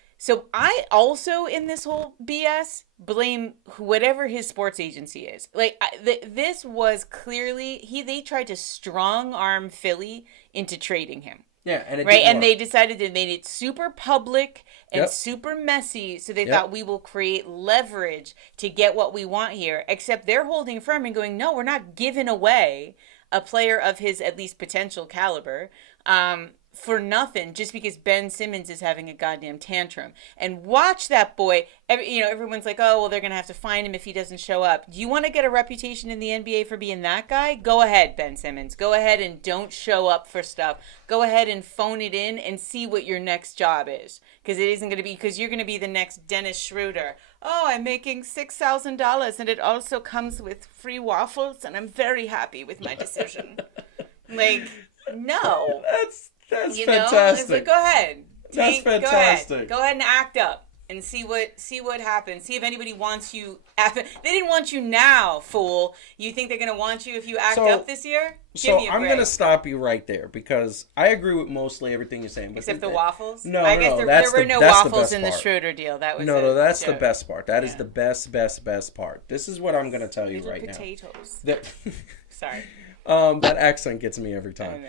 I also, in this whole BS, blame whatever his sports agency is. Like, this was clearly, they tried to strong arm Philly into trading him. Yeah, and and they decided they made it super public and super messy, so they thought we will create leverage to get what we want here. Except they're holding firm and going, no, we're not giving away a player of his at least potential caliber for nothing, just because Ben Simmons is having a goddamn tantrum. And watch that boy. Everyone's like, oh, well, they're going to have to fine him if he doesn't show up. Do you want to get a reputation in the NBA for being that guy? Go ahead, Ben Simmons. Go ahead and don't show up for stuff. Go ahead and phone it in and see what your next job is. Because it isn't going to be, because you're going to be the next Dennis Schroeder. Oh, I'm making $6,000 and it also comes with free waffles and I'm very happy with my decision. Like, no. That's fantastic. It's like, go ahead. That's fantastic. Go ahead and act up and see what happens. See if anybody wants you. They didn't want you now, fool. You think they're going to want you if you act up this year? I'm going to stop you right there because I agree with mostly everything you're saying. But except the waffles? No, I guess there were no waffles in the Schroeder deal. That was that's the best part. That is the best part. This is what I'm going to tell you right potatoes. now. Sorry. That accent gets me every time.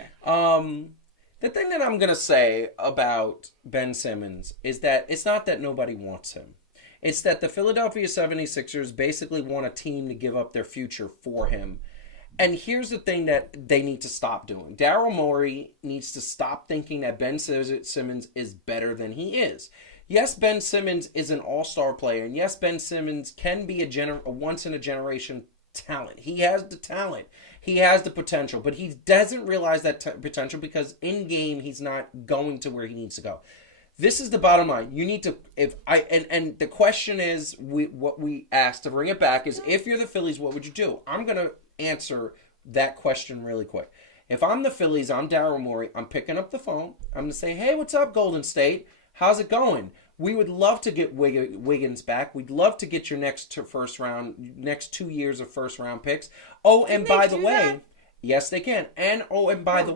The thing that I'm going to say about Ben Simmons is that it's not that nobody wants him. It's that the Philadelphia 76ers basically want a team to give up their future for him. And here's the thing that they need to stop doing. Daryl Morey needs to stop thinking that Ben Simmons is better than he is. Yes, Ben Simmons is an all-star player. And yes, Ben Simmons can be a once-in-a-generation talent. He has the talent. He has the potential, but he doesn't realize that potential because in game he's not going to where he needs to go. This is the bottom line. You need to, and the question is, what we asked to bring it back is, if you're the Phillies, what would you do? I'm going to answer that question really quick. If I'm the Phillies, I'm Daryl Morey, I'm picking up the phone. I'm going to say, hey, what's up, Golden State? How's it going? We would love to get Wiggins back. We'd love to get your next 2 years of first round picks. Oh, and by the way, yes, they can. And by the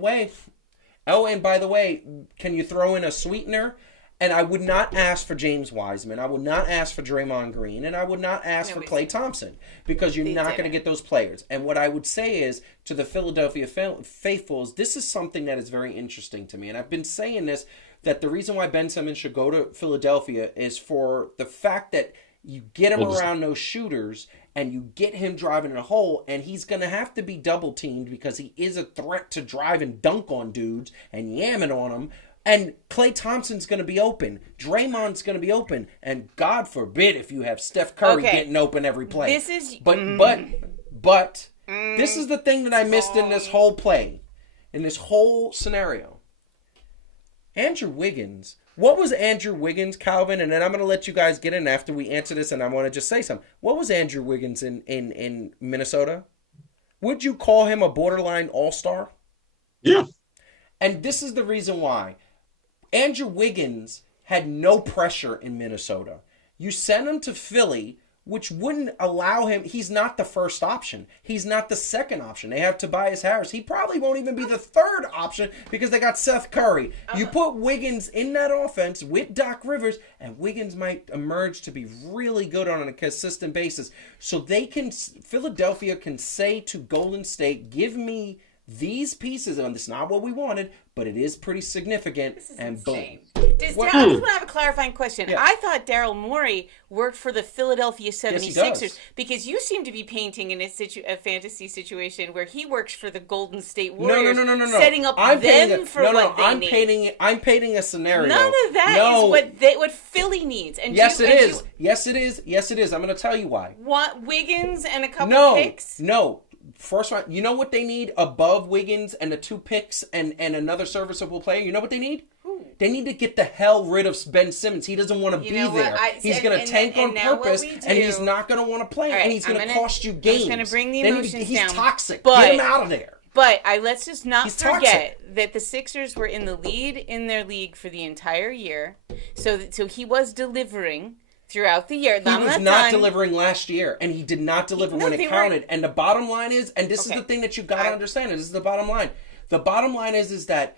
way, can you throw in a sweetener? And I would not ask for James Wiseman. I would not ask for Draymond Green. And I would not ask for Klay Thompson because you're not going to get those players. And what I would say is to the Philadelphia faithfuls, this is something that is very interesting to me. And I've been saying this, that the reason why Ben Simmons should go to Philadelphia is for the fact that you get him around those shooters and you get him driving in a hole, and he's going to have to be double teamed because he is a threat to drive and dunk on dudes and yamming on them. And Klay Thompson's going to be open. Draymond's going to be open. And God forbid if you have Steph Curry getting open every play. This is... But this is the thing that I missed in this whole play, in this whole scenario. Andrew Wiggins. What was Andrew Wiggins, Calvin? And then I'm going to let you guys get in after we answer this, and I want to just say something. What was Andrew Wiggins in Minnesota? Would you call him a borderline all-star? Yeah. And this is the reason why. Andrew Wiggins had no pressure in Minnesota. You send him to Philly, which wouldn't allow him. He's not the first option. He's not the second option. They have Tobias Harris. He probably won't even be the third option because they got Seth Curry. You put Wiggins in that offense with Doc Rivers, and Wiggins might emerge to be really good on a consistent basis. So Philadelphia can say to Golden State, give me these pieces, and it's not what we wanted, but it is pretty significant, and boom. I just want to have a clarifying question. Yeah. I thought Daryl Morey worked for the Philadelphia 76ers does. because you seem to be painting in a fantasy situation where he works for the Golden State Warriors, no. setting up what they need. I'm painting a scenario. None of that is what Philly needs. And Yes, it is. Yes, it is. I'm going to tell you why. Want Wiggins and a couple picks? No. First round, you know what they need above Wiggins and the 2 picks and another serviceable player? You know what they need? They need to get the hell rid of Ben Simmons. He doesn't want to be there. He's going to tank on purpose, and he's not going to want to play, and he's going to cost you games. I'm going to bring the emotions down. He's toxic. Get him out of there. But let's just not forget that the Sixers were in the lead in their league for the entire year. So he was delivering throughout the year. He was not delivering last year, and he did not deliver when it counted. And the bottom line is, and this is the thing that you got to understand, and this is the bottom line. The bottom line is that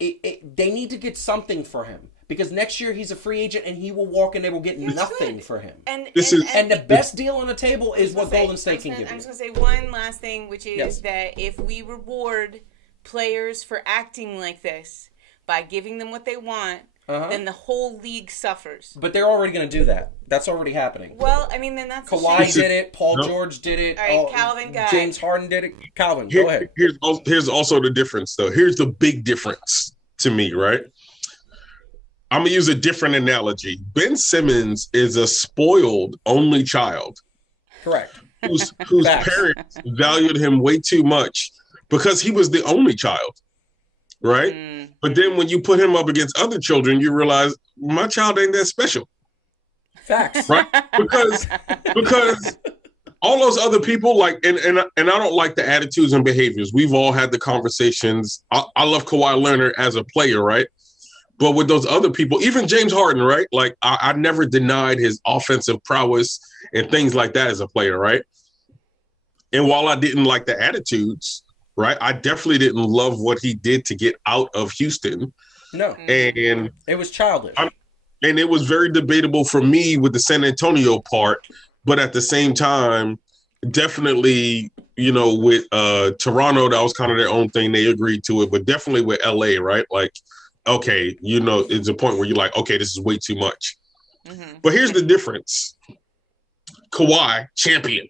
they need to get something for him. Because next year he's a free agent and he will walk and they will get nothing for him. And the best deal on the table is what Golden State can give you. I'm just going to say one last thing, which is that if we reward players for acting like this by giving them what they want, then the whole league suffers. But they're already going to do that. That's already happening. Well, I mean, then that's Kawhi did it. Paul George did it. All right, Calvin got James Harden did it. Calvin, go ahead. Here's also the difference, though. Here's the big difference to me, right? I'm going to use a different analogy. Ben Simmons is a spoiled only child. Correct. Whose parents valued him way too much because he was the only child, right? But then when you put him up against other children, you realize my child ain't that special. Facts. Right? Because all those other people, like, and I don't like the attitudes and behaviors. We've all had the conversations. I love Kawhi Leonard as a player, right? But with those other people, even James Harden, right? Like, I never denied his offensive prowess and things like that as a player, right? And while I didn't like the attitudes, right, I definitely didn't love what he did to get out of Houston. No. And it was childish. And it was very debatable for me with the San Antonio part. But at the same time, definitely, you know, with Toronto, that was kind of their own thing. They agreed to it. But definitely with LA, right? Like, okay, you know, it's a point where you're like, okay, this is way too much. But here's the difference. Kawhi, champion.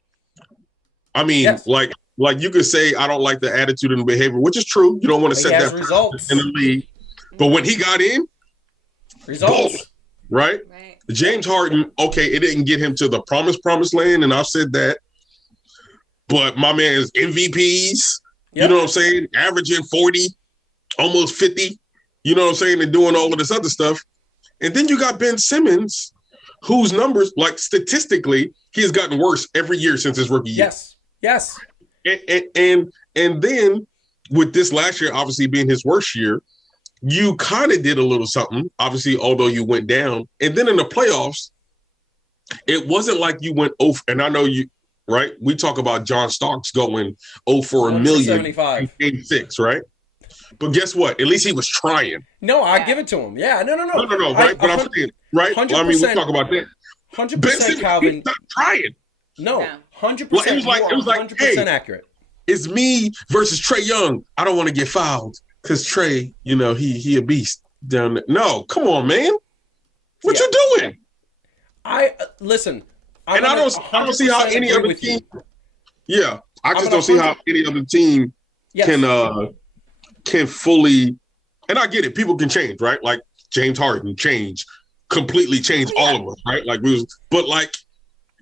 I mean, like you could say, I don't like the attitude and the behavior, which is true. You don't want to set that results in the league. But when he got in, results. Boom, right? James Harden, okay, it didn't get him to the promised land, and I've said that. But my man is MVPs, you know what I'm saying? Averaging 40, almost 50. You know what I'm saying? And doing all of this other stuff. And then you got Ben Simmons, whose numbers, like statistically, he has gotten worse every year since his rookie year. Yes. And then with this last year, obviously being his worst year, you kind of did a little something, obviously, although you went down. And then in the playoffs, it wasn't like you went 0, and I know you, right? We talk about John Starks going 0 for a million in Game 6, right? But guess what? At least he was trying. No, I give it to him. Yeah, no. No, right? But I'm saying, right? I mean, we'll talk about that. 100%, Calvin. He stopped trying. No, 100%. Like, it was like 100% hey, accurate. It's me versus Trae Young. I don't want to get fouled because Trae, he a beast down there. No, come on, man. What you doing? Listen. I don't see how any other team. Yeah, I just don't see how any other team can fully. And I get it. People can change, right? Like James Harden completely changed all of us, right? Like but like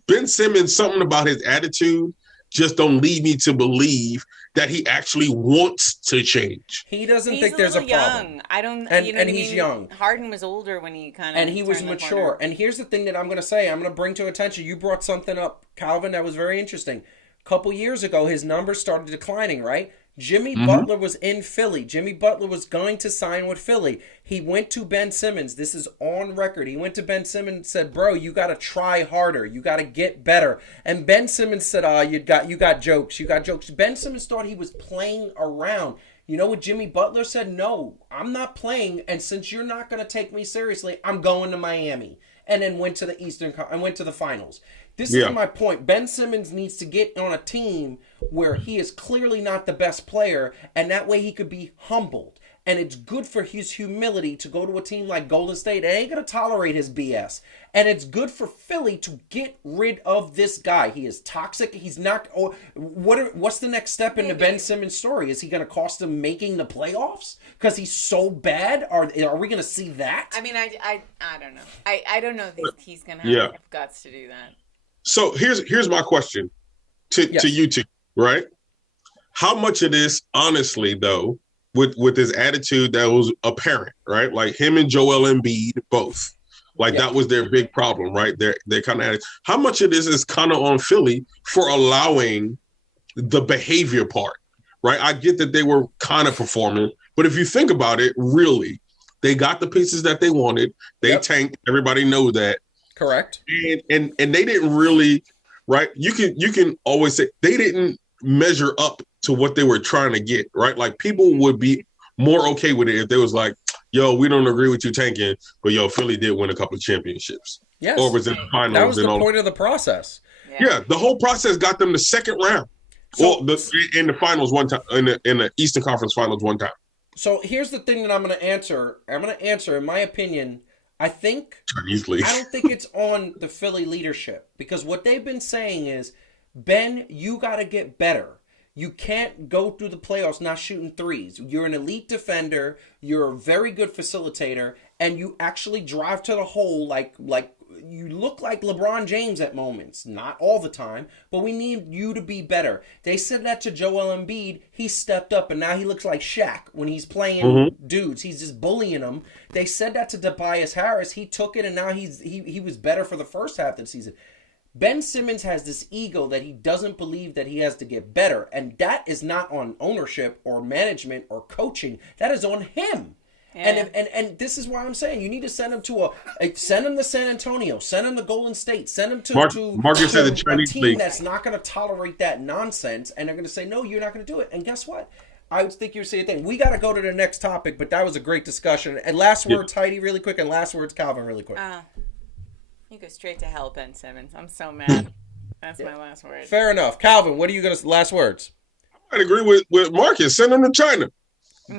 Ben Simmons, something about his attitude just don't lead me to believe that he actually wants to change. He doesn't think there's a problem. Young. I don't. And he's young. Harden was older when he kind of. And he was mature. And here's the thing that I'm going to say. I'm going to bring to attention. You brought something up, Calvin, that was very interesting. A couple years ago, his numbers started declining, right? Jimmy Butler was in Philly. Jimmy Butler was going to sign with Philly. He went to Ben Simmons. This is on record. He went to Ben Simmons and said, bro, you got to try harder. You got to get better. And Ben Simmons said, you got jokes. You got jokes. Ben Simmons thought he was playing around. You know what Jimmy Butler said? No, I'm not playing. And since you're not going to take me seriously, I'm going to Miami. And then went to the finals. This is my point. Ben Simmons needs to get on a team where he is clearly not the best player, and that way he could be humbled. And it's good for his humility to go to a team like Golden State. It ain't going to tolerate his BS. And it's good for Philly to get rid of this guy. He is toxic. He's not. What's the next step in the Ben Simmons story? Is he going to cost him making the playoffs because he's so bad? Are we going to see that? I mean, I don't know. I don't know that he's going to have enough guts to do that. So here's my question to you two, right? How much of this, honestly, though, with his attitude that was apparent, right? Like him and Joel Embiid both, that was their big problem, right? They're kind of. How much of this is kind of on Philly for allowing the behavior part, right? I get that they were kind of performing, but if you think about it, really, they got the pieces that they wanted. They tanked. Everybody knows that. Correct. And they didn't really, right? You can always say they didn't measure up to what they were trying to get, right? Like people would be more okay with it if they was like, yo, we don't agree with you tanking, but yo, Philly did win a couple of championships. Yes. Or was in the finals. That was the point of the process. Yeah, the whole process got them the second round. So, in the finals one time, in the Eastern Conference Finals one time. So here's the thing that I'm going to answer. In my opinion, I don't think it's on the Philly leadership because what they've been saying is, Ben, you got to get better. You can't go through the playoffs not shooting threes. You're an elite defender. You're a very good facilitator, and you actually drive to the hole like you look like LeBron James at moments. Not all the time, but we need you to be better. They said that to Joel Embiid. He stepped up, and now he looks like Shaq when he's playing dudes. He's just bullying them. They said that to Tobias Harris. He took it, and now he was better for the first half of the season. Ben Simmons has this ego that he doesn't believe that he has to get better, and that is not on ownership or management or coaching. That is on him. Yeah. And this is why I'm saying you need to send him to send him to San Antonio, send him to Golden State, send him to a team that's not going to tolerate that nonsense, and they're going to say, no, you're not going to do it. And guess what? I would think you're saying a thing. We got to go to the next topic, but that was a great discussion. And last words, Heidi, really quick, and last words, Calvin, really quick. You go straight to hell, Ben Simmons. I'm so mad. That's my last word. Fair enough. Calvin, what are you going to last words? I'd agree with Marcus. Send him to China.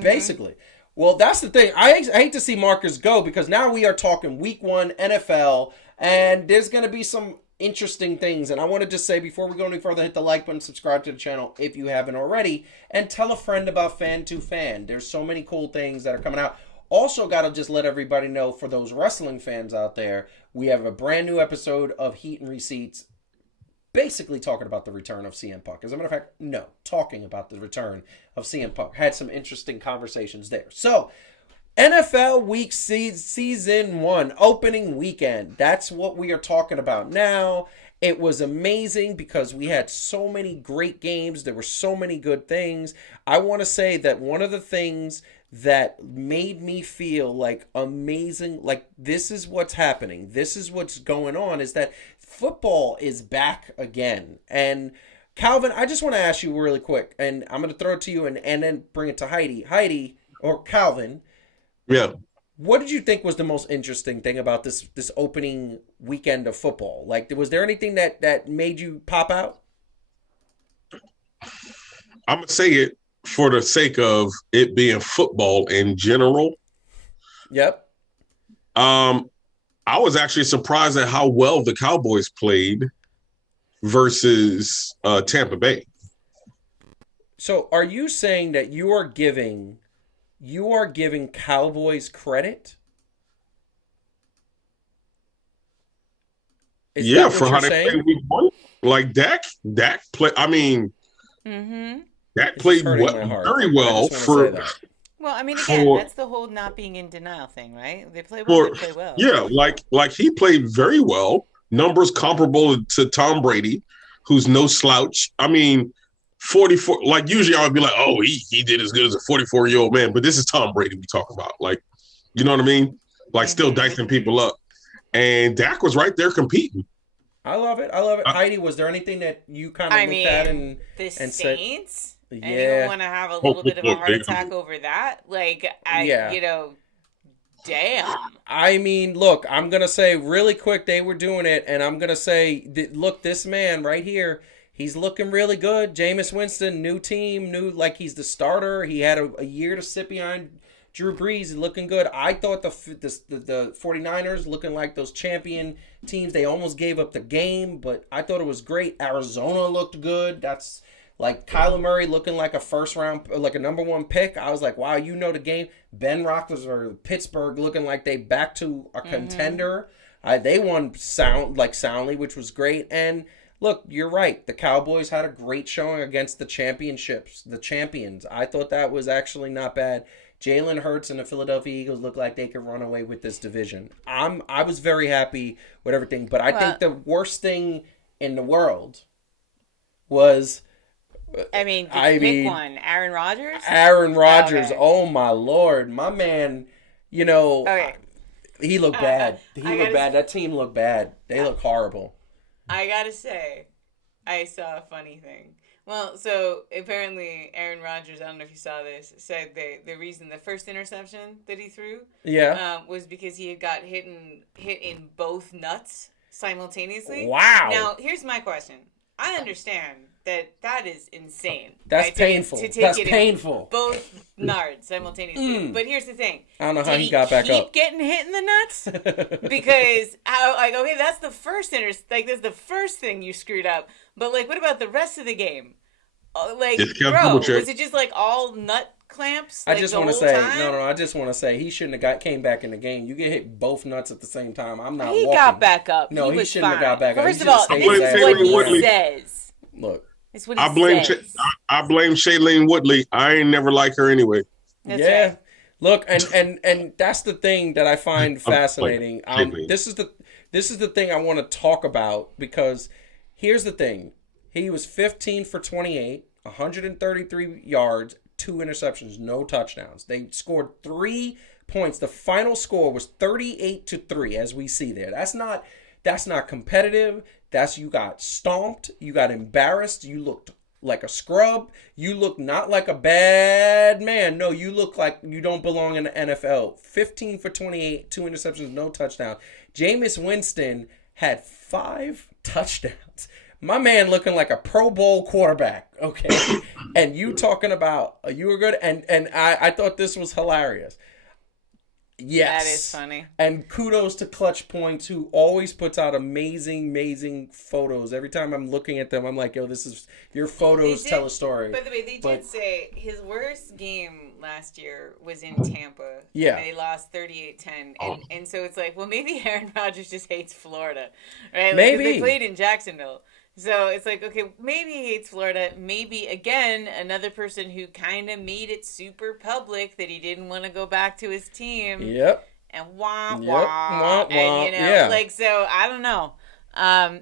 Basically. Well, that's the thing. I hate to see Marcus go because now we are talking week 1 NFL, and there's going to be some interesting things. And I want to just say before we go any further, hit the like button, subscribe to the channel if you haven't already, and tell a friend about Fan2Fan. There's so many cool things that are coming out. Also, got to just let everybody know, for those wrestling fans out there, we have a brand new episode of Heat and Receipts, basically talking about the return of CM Punk. As a matter of fact, no, talking about the return of CM Punk. Had some interesting conversations there. So, NFL Week Season 1, opening weekend. That's what we are talking about now. It was amazing because we had so many great games. There were so many good things. I want to say that one of the things that made me feel like amazing, like this is what's happening, this is what's going on, is that football is back again. And Calvin, I just want to ask you really quick, and I'm going to throw it to you and then bring it to Heidi. Heidi, or Calvin. Yeah. What did you think was the most interesting thing about this opening weekend of football? Like, was there anything that made you pop out? I'm going to say it for the sake of it being football in general. Yep. I was actually surprised at how well the Cowboys played versus Tampa Bay. So are you saying that you are giving Cowboys credit? Yeah, for how they played week 1. Like Dak play. I mean, Dak played very well for. Well, I mean, again, that's the whole not being in denial thing, right? They play well, they play well. Yeah, like he played very well. Numbers comparable to Tom Brady, who's no slouch. I mean, 44. Like usually, I would be like, oh, he did as good as a 44-year-old man. But this is Tom Brady we talk about. Like, you know what I mean? Like still dicing people up. And Dak was right there competing. I love it. Heidi, was there anything that you kind of looked at and Saints? Said, and you want to have a little bit of a heart attack over that? Like, damn. I mean, look, I'm going to say really quick, they were doing it, and I'm going to say, look, this man right here, he's looking really good. Jameis Winston, new team, like he's the starter. He had a year to sit behind Drew Brees, looking good. I thought the 49ers looking like those champion teams. They almost gave up the game, but I thought it was great. Arizona looked good. That's like Kyler Murray looking like a first round, like a number 1 pick. I was like, wow, you know the game. Ben Roethlisberger, Pittsburgh looking like they back to a contender. They won soundly, which was great. And look, you're right. The Cowboys had a great showing against the champions. I thought that was actually not bad. Jalen Hurts and the Philadelphia Eagles look like they could run away with this division. I was very happy with everything, but I think the worst thing in the world was. Pick one. Aaron Rodgers? Aaron Rodgers. Okay. Oh, my Lord. My man, he looked bad. That team looked bad. They look horrible. I got to say, I saw a funny thing. Well, so apparently Aaron Rodgers, I don't know if you saw this, said the reason the first interception that he threw was because he had got hit in both nuts simultaneously. Wow. Now, here's my question. I understand that is insane. That's painful. That's painful. Both nards simultaneously. But here's the thing. I don't know how he got back up. Keep getting hit in the nuts? Because that's the first that's the first thing you screwed up. But what about the rest of the game? Was it just all nut clamps? I just want to say I just want to say he shouldn't have came back in the game. You get hit both nuts at the same time. I'm not. He got back up. No, he shouldn't have got back up. First of all, this is what he says. Look. I blame Shailene Woodley. I ain't never like her anyway. That's right. Look, and that's the thing that I find fascinating. This is the thing I want to talk about, because here's the thing. He was 15 for 28, 133 yards, 2 interceptions, no touchdowns. They scored 3 points. The final score was 38-3, as we see there. That's not competitive. You got stomped. You got embarrassed. You looked like a scrub. You look not like a bad man. No, you look like you don't belong in the NFL. 15 for 28, 2 interceptions, no touchdown. Jameis Winston had 5 touchdowns. My man looking like a Pro Bowl quarterback, okay? And you talking about you were good, and I thought this was hilarious. Yes. That is funny. And kudos to Clutch Points, who always puts out amazing photos. Every time I'm looking at them, I'm like, yo, your photos tell a story. By the way, they did say his worst game last year was in Tampa. Yeah. And they lost 38-10. And so it's like, well, maybe Aaron Rodgers just hates Florida, right? Maybe. They played in Jacksonville. So it's like, okay, maybe he hates Florida. Maybe, again, another person who kind of made it super public that he didn't want to go back to his team. Yep. And wah. And, so I don't know.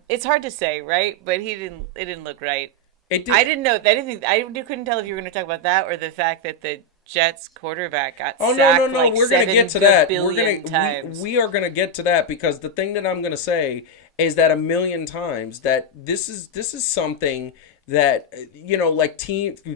It's hard to say, right? But it didn't look right. It did. I didn't know. I couldn't tell if you were going to talk about that or the fact that the Jets quarterback got sacked no. We're going to get to that. We are going to get to that, because the thing that I'm going to say is that a million times that this is something that, you know, like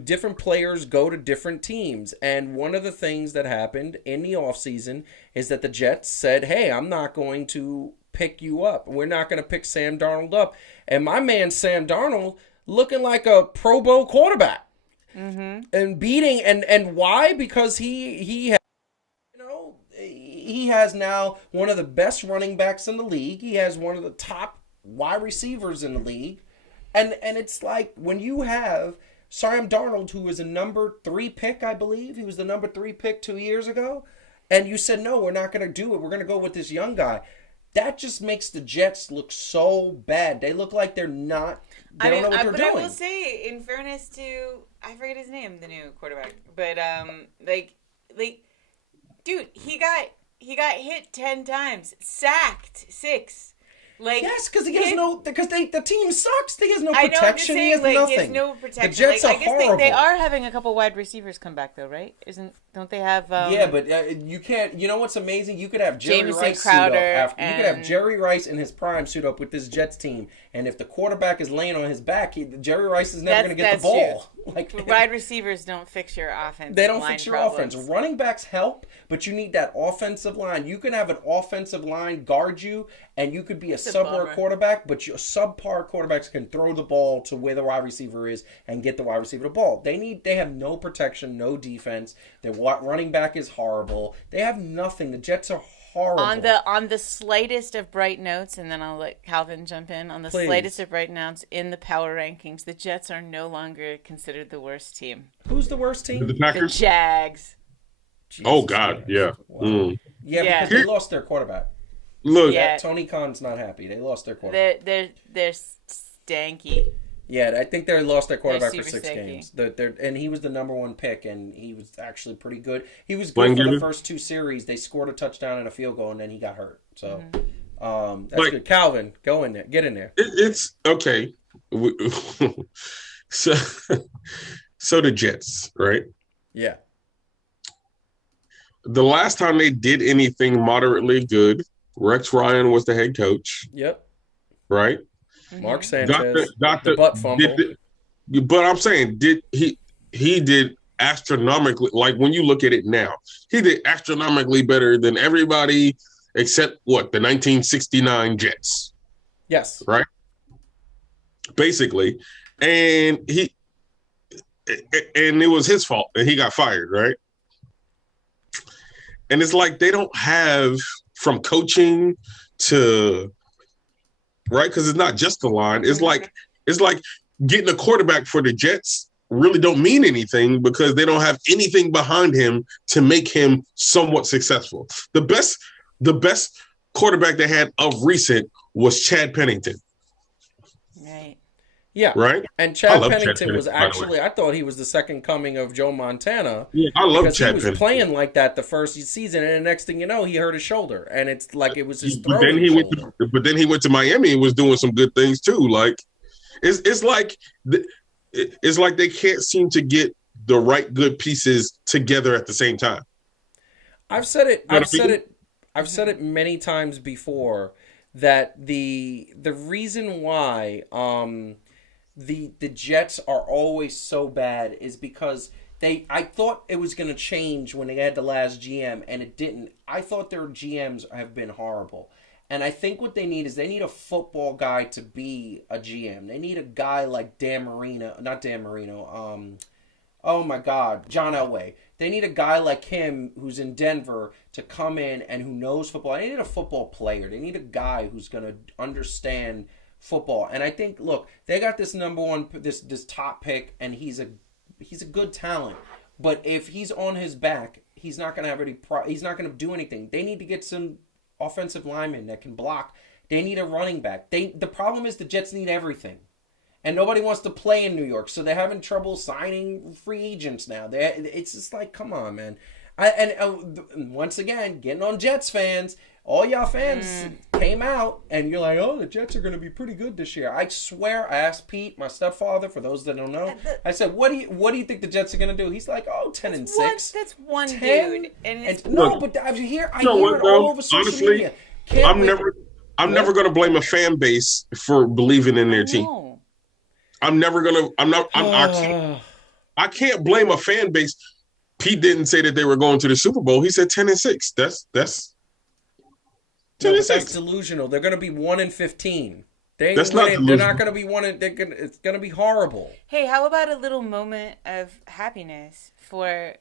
different players go to different teams. And one of the things that happened in the offseason is that the Jets said, hey, I'm not going to pick you up. We're not going to pick Sam Darnold up. And my man Sam Darnold looking like a Pro Bowl quarterback. And beating, and why? Because he has, you know, he has now one of the best running backs in the league. He has one of the top wide receivers in the league. And it's like when you have Sam Darnold, who was a number 3 pick, I believe. He was the number 3 pick 2 years ago. And you said, no, we're not going to do it. We're going to go with this young guy. That just makes the Jets look so bad. They look like they're not, they don't know what they're doing. But I will say, in fairness to, I forget his name, the new quarterback. But, like, dude, he got hit 10 times, sacked 6. Like, yes, because the team sucks. He has no protection. He has nothing. He has no protection. The Jets are horrible. They are having a couple wide receivers come back though, right? Don't they have? Yeah, but you can't. You know what's amazing? You could have Jerry Jamison Rice Crowder suit up after. You could have Jerry Rice in his prime suit up with this Jets team, and if the quarterback is laying on his back, Jerry Rice is never going to get the ball. Like, wide receivers don't fix your offense. They don't fix your offense. Running backs help, but you need that offensive line. You can have an offensive line guard you, and you could be a subpar quarterback, but your subpar quarterbacks can throw the ball to where the wide receiver is and get the wide receiver the ball. They have no protection, no defense. Their running back is horrible. They have nothing. The Jets are horrible. On the slightest of bright notes, and then I'll let Calvin jump in. On the slightest of bright notes in the power rankings, the Jets are no longer considered the worst team. Who's the worst team? The Packers? The Jags. Jesus Christ. Yeah. Wow. Yeah, because they lost their quarterback. Look, Tony Khan's not happy. They lost their quarterback. They're stanky. Yeah, I think they lost their quarterback for 6 stanky. games. And he was the number 1 pick, and he was actually pretty good. He was good for the first 2 series. They scored a touchdown and a field goal, and then he got hurt. So that's good. Calvin, go in there. Get in there. It's okay. So the Jets, right? Yeah. The last time they did anything moderately good, Rex Ryan was the head coach. Yep. Right? Mark Sanchez, got the butt fumble. But I'm saying, he did astronomically, like when you look at it now, he did astronomically better than everybody except the 1969 Jets. Yes. Right? Basically. And it was his fault and he got fired, right? And it's like they don't have, from coaching to, right? Because it's not just the line. It's like getting a quarterback for the Jets really don't mean anything because they don't have anything behind him to make him somewhat successful. The best quarterback they had of recent was Chad Pennington. Right. Yeah. Right? And Chad Pennington was actually, I thought he was the second coming of Joe Montana. Yeah, I love Chad Pennington. He was playing like that the first season, and the next thing you know, he hurt his shoulder. And it's like it was his But then he went to Miami and was doing some good things too. Like, it's like they can't seem to get the right good pieces together at the same time. I've said it. I've said it many times before that the reason why the Jets are always so bad is because I thought it was going to change when they had the last GM, and it didn't. I thought their GMs have been horrible. And I think what they need is they need a football guy to be a GM. They need a guy like John Elway. They need a guy like him who's in Denver to come in and who knows football. They need a football player. They need a guy who's going to understand football. And I think, look, they got this number 1, this top pick, and he's a good talent. But if he's on his back, he's not going to have he's not going to do anything. They need to get some offensive linemen that can block. They need a running back. The problem is the Jets need everything. And nobody wants to play in New York, so they're having trouble signing free agents now. It's just like, come on, man. Once again, getting on Jets fans, all y'all fans came out, and you're like, oh, the Jets are going to be pretty good this year. I swear, I asked Pete, my stepfather, for those that don't know, I said, what do you think the Jets are going to do? He's like, oh, 10-6. That's one dude. But I hear it all over social media. I'm never going to blame a fan base for believing in their team. I'm never gonna. I can't blame a fan base. Pete didn't say that they were going to the Super Bowl. He said 10-6. That's 10-6. That's delusional. They're going to be 1-15. They're not going to be it's going to be horrible. Hey, how about a little moment of happiness for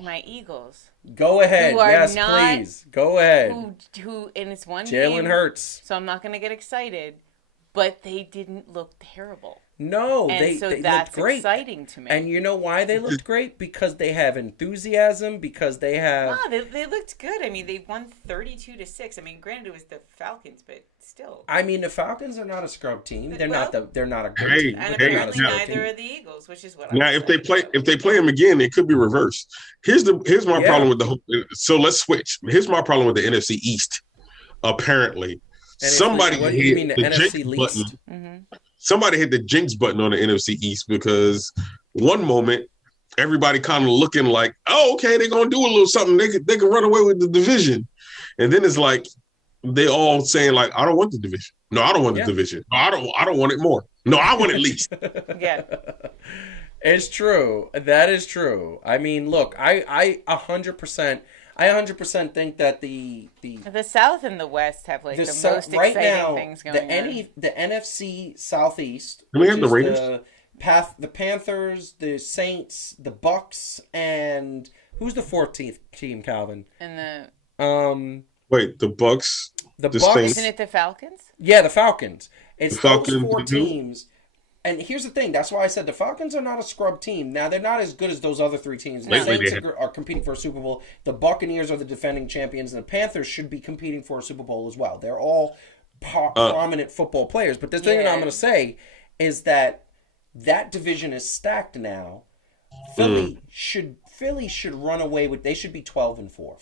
my Eagles? Go ahead. Yes, please. Go ahead. Who and it's one game. Jalen Hurts. So I'm not going to get excited, but they didn't look terrible. No, they that's looked great. Exciting to me. And you know why they looked great? Because they have enthusiasm. Because they have. No, they looked good. I mean, they won 32-6. I mean, granted it was the Falcons, but still. I mean, the Falcons are not a scrub team. They're not a good team. team. And apparently neither are the Eagles, which is what. Now, if they play them again, it could be reversed. Here's my problem with the whole. So let's switch. Here's my problem with the NFC East. Apparently, somebody what do you mean the NFC least? Somebody hit the jinx button on the NFC East because one moment everybody kind of looking like, oh, okay, they're gonna do a little something. They can run away with the division, and then it's like they all saying like, I don't want the division. No, I don't want the division. No, I don't want it more. No, I want it least. Yeah, it's true. That is true. I mean, look, I 100%. I 100% think that the South and the West have like the most exciting things going on. The NFC Southeast. Do we have the Raiders? The Panthers, the Saints, the Bucks, and who's the 14th team, Calvin? And wait, the Bucks. The Bucks. Saints. Isn't it the Falcons? Yeah, the Falcons. It's the Falcons, those four teams. And here's the thing. That's why I said the Falcons are not a scrub team. Now, they're not as good as those other three teams. The Saints are competing for a Super Bowl. The Buccaneers are the defending champions. And the Panthers should be competing for a Super Bowl as well. They're all prominent football players. But the thing that I'm going to say is that division is stacked now. Philly should run away with. They should be 12-4.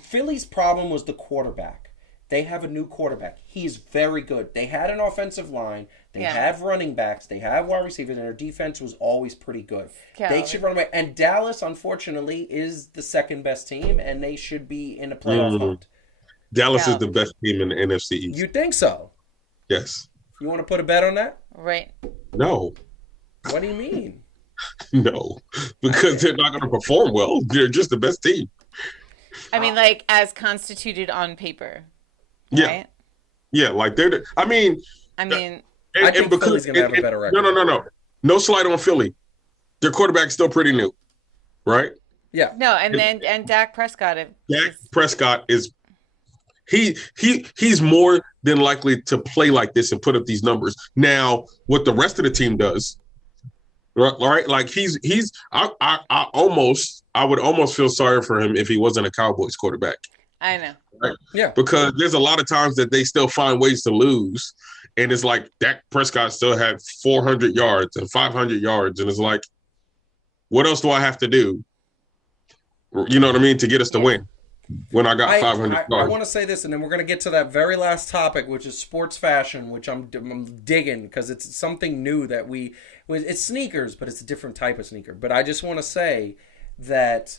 Philly's problem was the quarterback. They have a new quarterback. He's very good. They had an offensive line. They have running backs. They have wide receivers, and their defense was always pretty good. They should run away. And Dallas, unfortunately, is the second best team, and they should be in a playoff hunt. Dallas is the best team in the NFC East. You think so? Yes. You want to put a bet on that? Right. No. What do you mean? No, because they're not going to perform well. They're just the best team. I mean, like, as constituted on paper. Yeah. Right? Yeah, like they're. I think Philly's gonna have a better record. No. No slight on Philly. Their quarterback's still pretty new, right? Yeah. No, and Dak Prescott. Dak Prescott is. He's more than likely to play like this and put up these numbers. Now, what the rest of the team does, right? Like I would almost feel sorry for him if he wasn't a Cowboys quarterback. I know. Right? Yeah. Because there's a lot of times that they still find ways to lose. And it's like Dak Prescott still had 400 yards and 500 yards. And it's like, what else do I have to do? You know what I mean? To get us to win when I got 500 yards. I want to say this, and then we're going to get to that very last topic, which is sports fashion, which I'm digging because it's something new that it's sneakers, but it's a different type of sneaker. But I just want to say that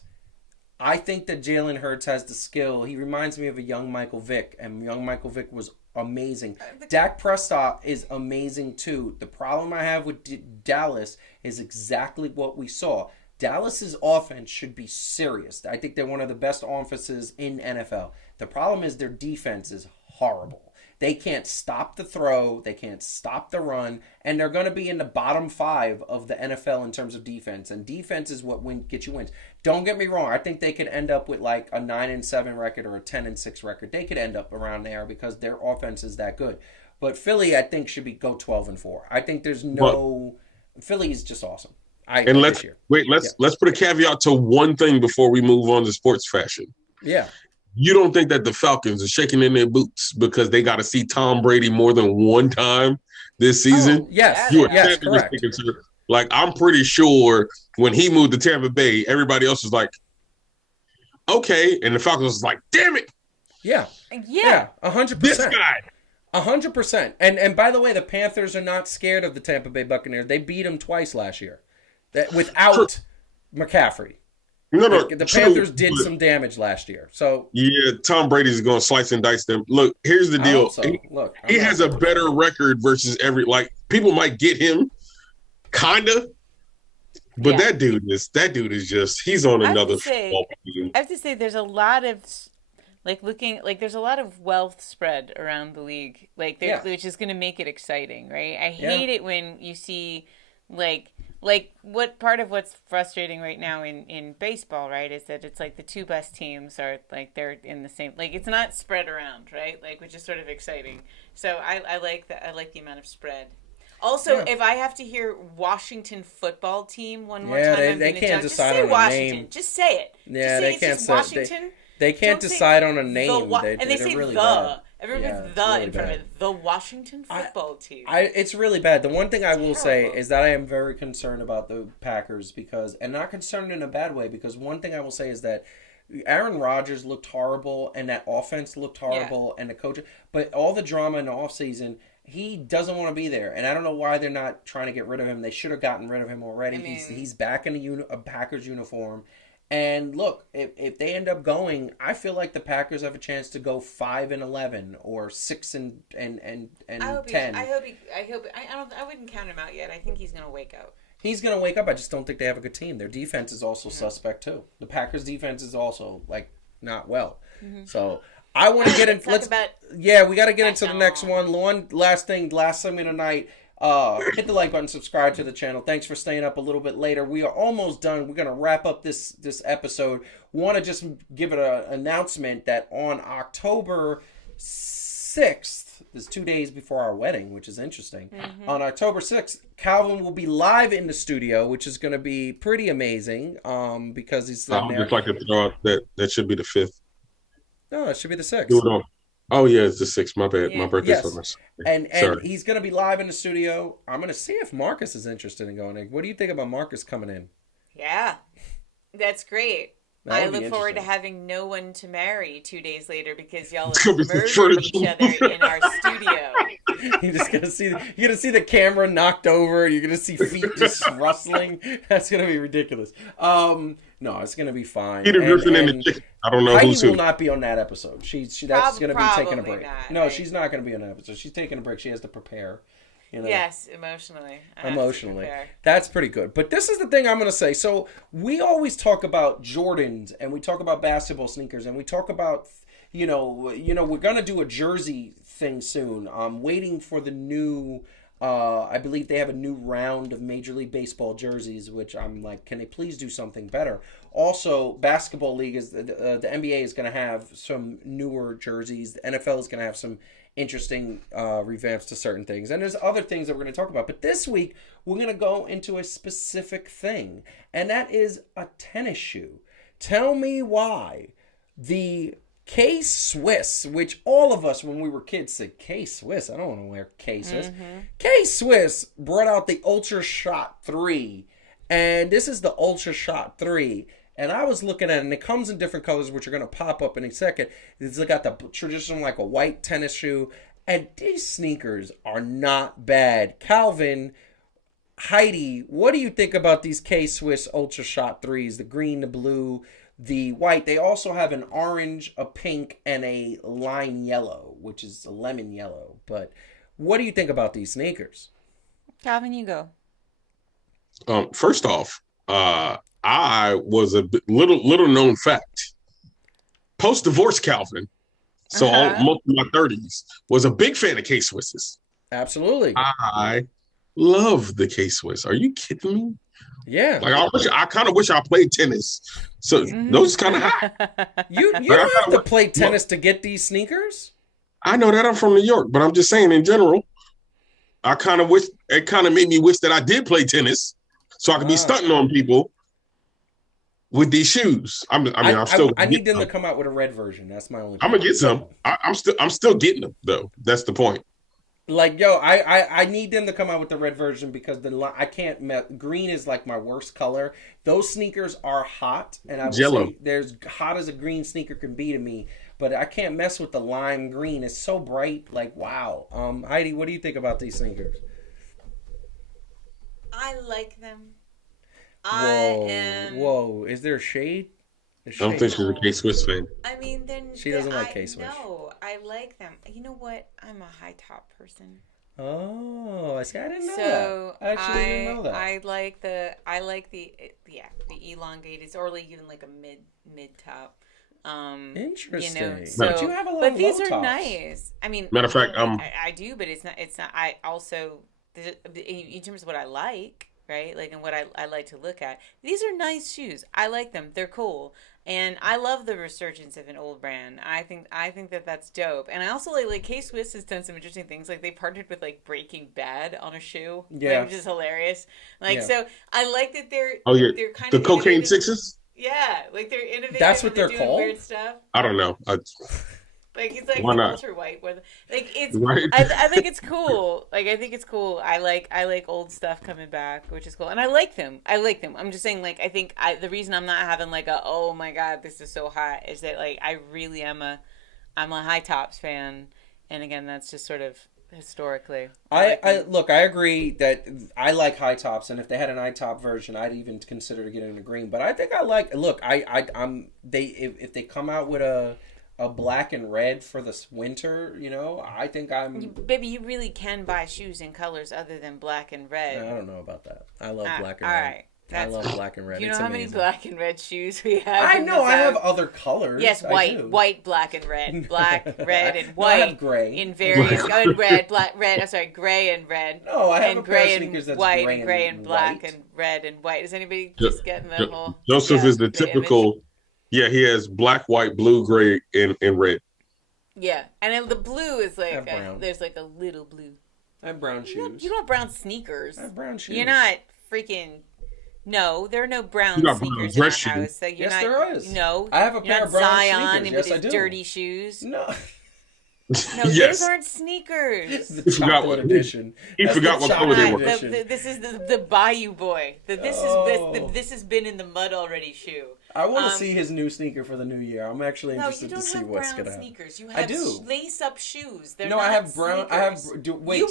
I think that Jalen Hurts has the skill. He reminds me of a young Michael Vick, and young Michael Vick was amazing. Dak Prescott is amazing too. The problem I have with Dallas is exactly what we saw. Dallas's offense should be serious. I think they're one of the best offenses in NFL. The problem is their defense is horrible. They can't stop the throw. They can't stop the run. And they're going to be in the bottom 5 of the NFL in terms of defense. And defense is what gets you wins. Don't get me wrong. I think they could end up with like a 9-7 record or a 10-6 record. They could end up around there because their offense is that good. But Philly, I think, should go 12-4. I think there's no... Philly is just awesome. Let's put a caveat to one thing before we move on to sports fashion. Yeah. You don't think that the Falcons are shaking in their boots because they got to see Tom Brady more than one time this season? Yes. Correct. Like, I'm pretty sure when he moved to Tampa Bay, everybody else was like, okay. And the Falcons was like, damn it. Yeah. 100%. This guy. 100%. And by the way, the Panthers are not scared of the Tampa Bay Buccaneers. They beat them twice last year without McCaffrey. No, The true, Panthers did but- some damage last year. So Yeah, Tom Brady's going to slice and dice them. Look, here's the I deal. hope so. Look, I'm He not- has a better record versus people might get him, kinda, but Yeah. that dude is just he's on I have another to say- football team. I have to say, there's a lot of there's a lot of wealth spread around the league, which is going to make it exciting, right? I hate it when you see what's frustrating right now in baseball, right, is that it's like the two best teams are like they're in the same, like it's not spread around, right, like, which is sort of exciting. So I like that. I like the amount of spread. Also, if I have to hear Washington football team one more time, they can't just decide say on a Washington. name. Just say it. Yeah, just say they it's can't just say Washington. they can't Don't say decide on a the name. and they say really the. bad. Everyone Yeah, puts it's the really in front bad. of it. The Washington football team. It's really bad. The one thing I will say terrible. is that I am very concerned about the Packers and not concerned in a bad way, because one thing I will say is that Aaron Rodgers looked horrible and that offense looked horrible and the coach, but all the drama in the offseason, he doesn't want to be there, and I don't know why they're not trying to get rid of him. They should have gotten rid of him already. I mean, he's back in a Packers uniform. And look, if they end up going, I feel like the Packers have a chance to go 5-11 or 6-10. I wouldn't count him out yet. I think he's gonna wake up. He's gonna wake up. I just don't think they have a good team. Their defense is also suspect too. The Packers' defense is also not well. So I want to get in. We got to get into the next one. One last thing, last segment of the night. Hit the like button, subscribe to the channel. Thanks for staying up a little bit later. We are almost done. We're gonna wrap up this episode. Want to just give it an announcement that on October 6th, this 2 days before our wedding, which is interesting. On October 6th, Calvin will be live in the studio, which is going to be pretty amazing. Because he's I would just like to throw out that should be the 5th. No, it should be the 6th. Do it on. Oh yeah, it's the 6th. My bad. Yeah. My birthday's Yes. on this. And Sorry. he's going to be live in the studio. I'm going to see if Marcus is interested in going in. What do you think about Marcus coming in? Yeah, that's great. That I would be look forward to interesting. having no one to marry 2 days later because y'all It's have gonna be murdered some each other in our studio. You're just gonna see the camera knocked over. You're gonna see feet just rustling. That's gonna be ridiculous. No, it's gonna be fine. Peter Griffin and the chicken. I don't know Heidi who's will who. not be on that episode. That's gonna be taking a Probably break. not, No, right? she's not gonna be on that episode. She's taking a break. She has to prepare. You know? Yes, emotionally. I have to Emotionally. prepare. That's pretty good. But this is the thing I'm going to say. So we always talk about Jordans and we talk about basketball sneakers and we talk about, we're going to do a jersey thing soon. I'm waiting for the new, I believe they have a new round of Major League Baseball jerseys, which I'm like, can they please do something better? Also, basketball league the NBA is going to have some newer jerseys. The NFL is going to have some interesting revamps to certain things, and there's other things that we're going to talk about, but this week we're going to go into a specific thing, and that is a tennis shoe. Tell me why the K-Swiss, which all of us when we were kids said, K-Swiss, I don't want to wear K-Swiss. K-Swiss brought out the Ultra Shot 3, and this is the Ultra Shot 3. And I was looking at it, and it comes in different colors, which are going to pop up in a second. It's got the traditional, like a white tennis shoe. And these sneakers are not bad. Calvin, Heidi, what do you think about these K-Swiss Ultra Shot 3s? The green, the blue, the white. They also have an orange, a pink, and a lime yellow, which is a lemon yellow. But what do you think about these sneakers? Calvin, you go. First off, I was a little known fact. Post divorce, Calvin. So most of my 30s was a big fan of K-Swisses. Absolutely. I love the K-Swiss. Are you kidding me? Yeah. Like I kind of wish I played tennis. So those kind of hot. You don't have to play tennis to get these sneakers. I know that I'm from New York, but I'm just saying in general, I kind of wish it kind of made me wish that I did play tennis so I could be stunting on people with these shoes. I need them to come out with a red version. That's my only. I'm gonna get some. I'm still getting them though. That's the point. Like I need them to come out with the red version because I can't. Green is like my worst color. Those sneakers are hot, and I would say they're as hot as a green sneaker can be to me. But I can't mess with the lime green. It's so bright. Like wow. Heidi, what do you think about these sneakers? I like them. Whoa. Is there a shade? I don't think she's a K-Swiss fan. I mean, then She doesn't like K-Swiss. No, I like them. You know what? I'm a high top person. Oh, see, I didn't know that. I actually didn't know that. I like the elongated, or like even like a mid top. Interesting. You know, But you have a lot of these low are tops. nice. I mean, Matter of fact, I do, but it's not. I also, in terms of what I like, right? Like, and what I like to look at. These are nice shoes. I like them. They're cool. And I love the resurgence of an old brand. I think that that's dope. And I also like K-Swiss has done some interesting things. Like they partnered with like Breaking Bad on a shoe, which is hilarious. Like so, I like that they're they're kind of Cocaine innovative. Sixes. Yeah, like they're innovative. That's what they're doing called? Weird stuff. I don't know. Like it's like Why not? ultra white. Like it's. Right. I think it's cool. Like I think it's cool. I like old stuff coming back, which is cool, and I like them. I'm just saying, like I think the reason I'm not having like a oh my god this is so hot is that like I really am I'm a high tops fan, and again that's just sort of historically. I look. I agree that I like high tops, and if they had an high top version, I'd even consider getting a green. But I think I like. Look, if they come out with a black and red for this winter, you know, I think baby, you really can buy shoes in colors other than black and red. I don't know about that. I love black and all red. right. I love black and red. You know it's how amazing. many black and red shoes we have? I know. I have other colors. Yes, white, black, and red. Black, red, and white. I have gray. In various red, black, red. I'm sorry, gray and red. No, I have and a pair gray of sneakers and that's white, gray and gray and black white. and red and white. Is anybody just getting the whole? Joseph is the typical. image? Yeah, he has black, white, blue, gray, and red. Yeah, and then the blue is like brown. there's like a little blue. I have brown shoes. You don't have brown sneakers. I have brown shoes. You're not freaking. No, there are no brown You got brown sneakers dress in our shoes. house. Like, Yes, there is. No, I have a pair of brown Zion sneakers. with Yes, I his do. dirty shoes. No. No, Yes. those aren't sneakers. The He forgot chocolate what- edition. he That's forgot the what color they chocolate were. edition. This is the Bayou Boy. This has been in the mud already shoe. I want to see his new sneaker for the new year. I'm actually No, you interested to don't see have what's brown gonna happen. sneakers. You I have do. lace-up shoes. They're No, not I have brown. I have. sneakers. Wait,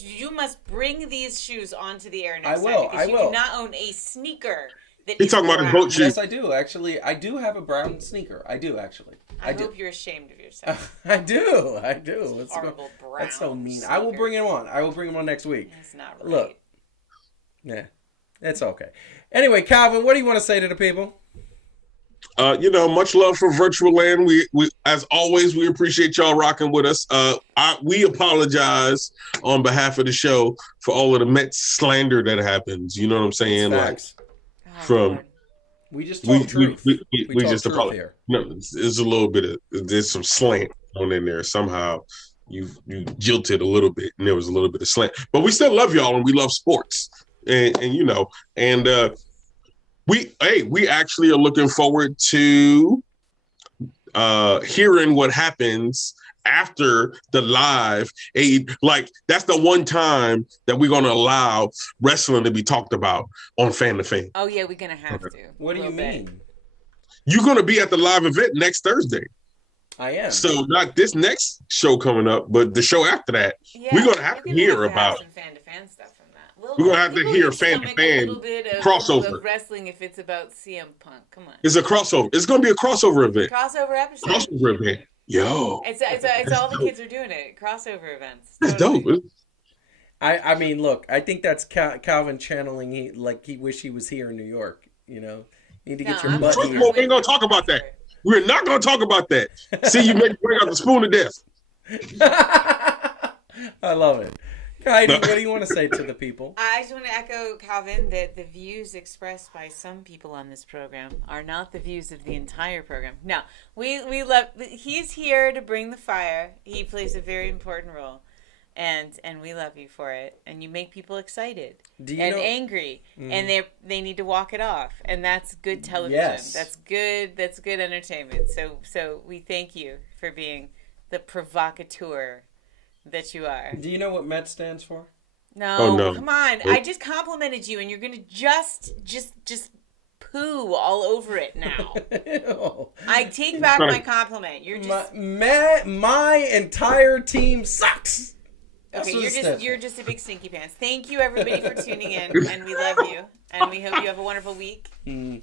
You must bring these shoes onto the air I next will, time because I you will. do not own a sneaker. That He's is talking about his brown. boat shoes. Yes, I do. Actually, I do have a brown sneaker. I do actually. I do. hope you're ashamed of yourself. I do. I do. Let's Horrible brown. That's so mean. I will bring him on. I will bring him on next week. It's not right. Look. Yeah, it's okay. Anyway, Calvin, what do you want to say to the people? Much love for Virtual Land. We as always, we appreciate y'all rocking with us. We apologize on behalf of the show for all of the Mets slander that happens. You know what I'm saying? Facts. From We just talk truth. we talk just truth apologize. here. No, there's a little bit of there's some slant on in there. Somehow you jilted a little bit, and there was a little bit of slant. But we still love y'all, and we love sports, and we actually are looking forward to hearing what happens after the live aid. Like that's the one time that we're going to allow wrestling to be talked about on Fan2Fan. Oh yeah, we're gonna have to. What do you mean? You're going to be at the live event next Thursday. I am. So not this next show coming up, but the show after that. Yeah, we're going to have to we're hear gonna about. some fan-to-fan stuff from that. We're going to have to hear Fan2Fan crossover. Of wrestling if it's about CM Punk. Come on. It's a crossover. It's going to be a crossover event. Crossover episode. Crossover event. Yo. It's all the kids are doing it. Crossover events. That's Totally. dope. I mean, look, I think that's Calvin channeling. He wish he was here in New York. You know, you need to get your butt First here. of all, we ain't going to talk about that. We're not going to talk about that. See, you make bring out the spoon of death. I love it. Heidi, what do you want to say to the people? I just want to echo Calvin that the views expressed by some people on this program are not the views of the entire program. No, we love. He's here to bring the fire. He plays a very important role, and we love you for it. And you make people excited and angry, and they need to walk it off. And that's good television. Yes. That's good. That's good entertainment. So we thank you for being the provocateur that you are. Do you know what Met stands for? No, Oh, no. come on. I just complimented you, and you're gonna just poo all over it now. I take back my compliment. You're just my entire team sucks. Okay, you're just a big stinky pants. Thank you everybody for tuning in, and we love you, and we hope you have a wonderful week. And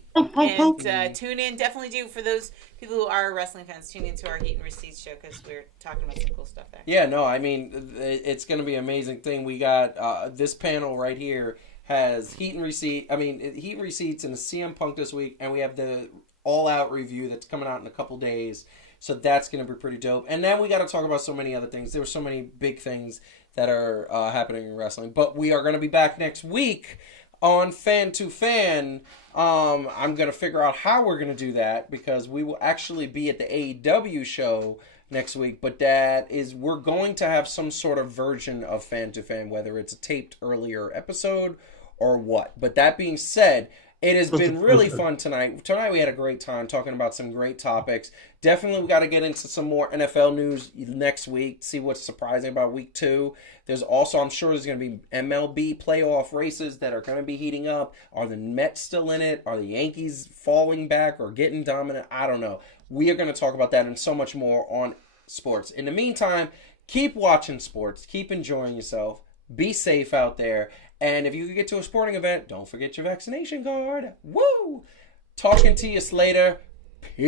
tune in, definitely do, for those people who are wrestling fans, tune into our Heat and Receipts show because we're talking about some cool stuff there. Yeah, no, I mean it's going to be an amazing thing. We got this panel right here has Heat and Receipts and the CM Punk this week, and we have the All Out review that's coming out in a couple days. So that's going to be pretty dope. And then we got to talk about so many other things. There were so many big things that are happening in wrestling. But we are going to be back next week on Fan2Fan. I'm going to figure out how we're going to do that because we will actually be at the AEW show next week. But we're going to have some sort of version of Fan2Fan, whether it's a taped earlier episode or what. But that being said, it has been really fun tonight. Tonight we had a great time talking about some great topics. Definitely we got to get into some more NFL news next week, see what's surprising about week 2. There's also, I'm sure there's going to be MLB playoff races that are going to be heating up. Are the Mets still in it? Are the Yankees falling back or getting dominant? I don't know. We are going to talk about that and so much more on sports. In the meantime, keep watching sports. Keep enjoying yourself. Be safe out there. And if you get to a sporting event, don't forget your vaccination card. Woo! Talking to you later. Peace.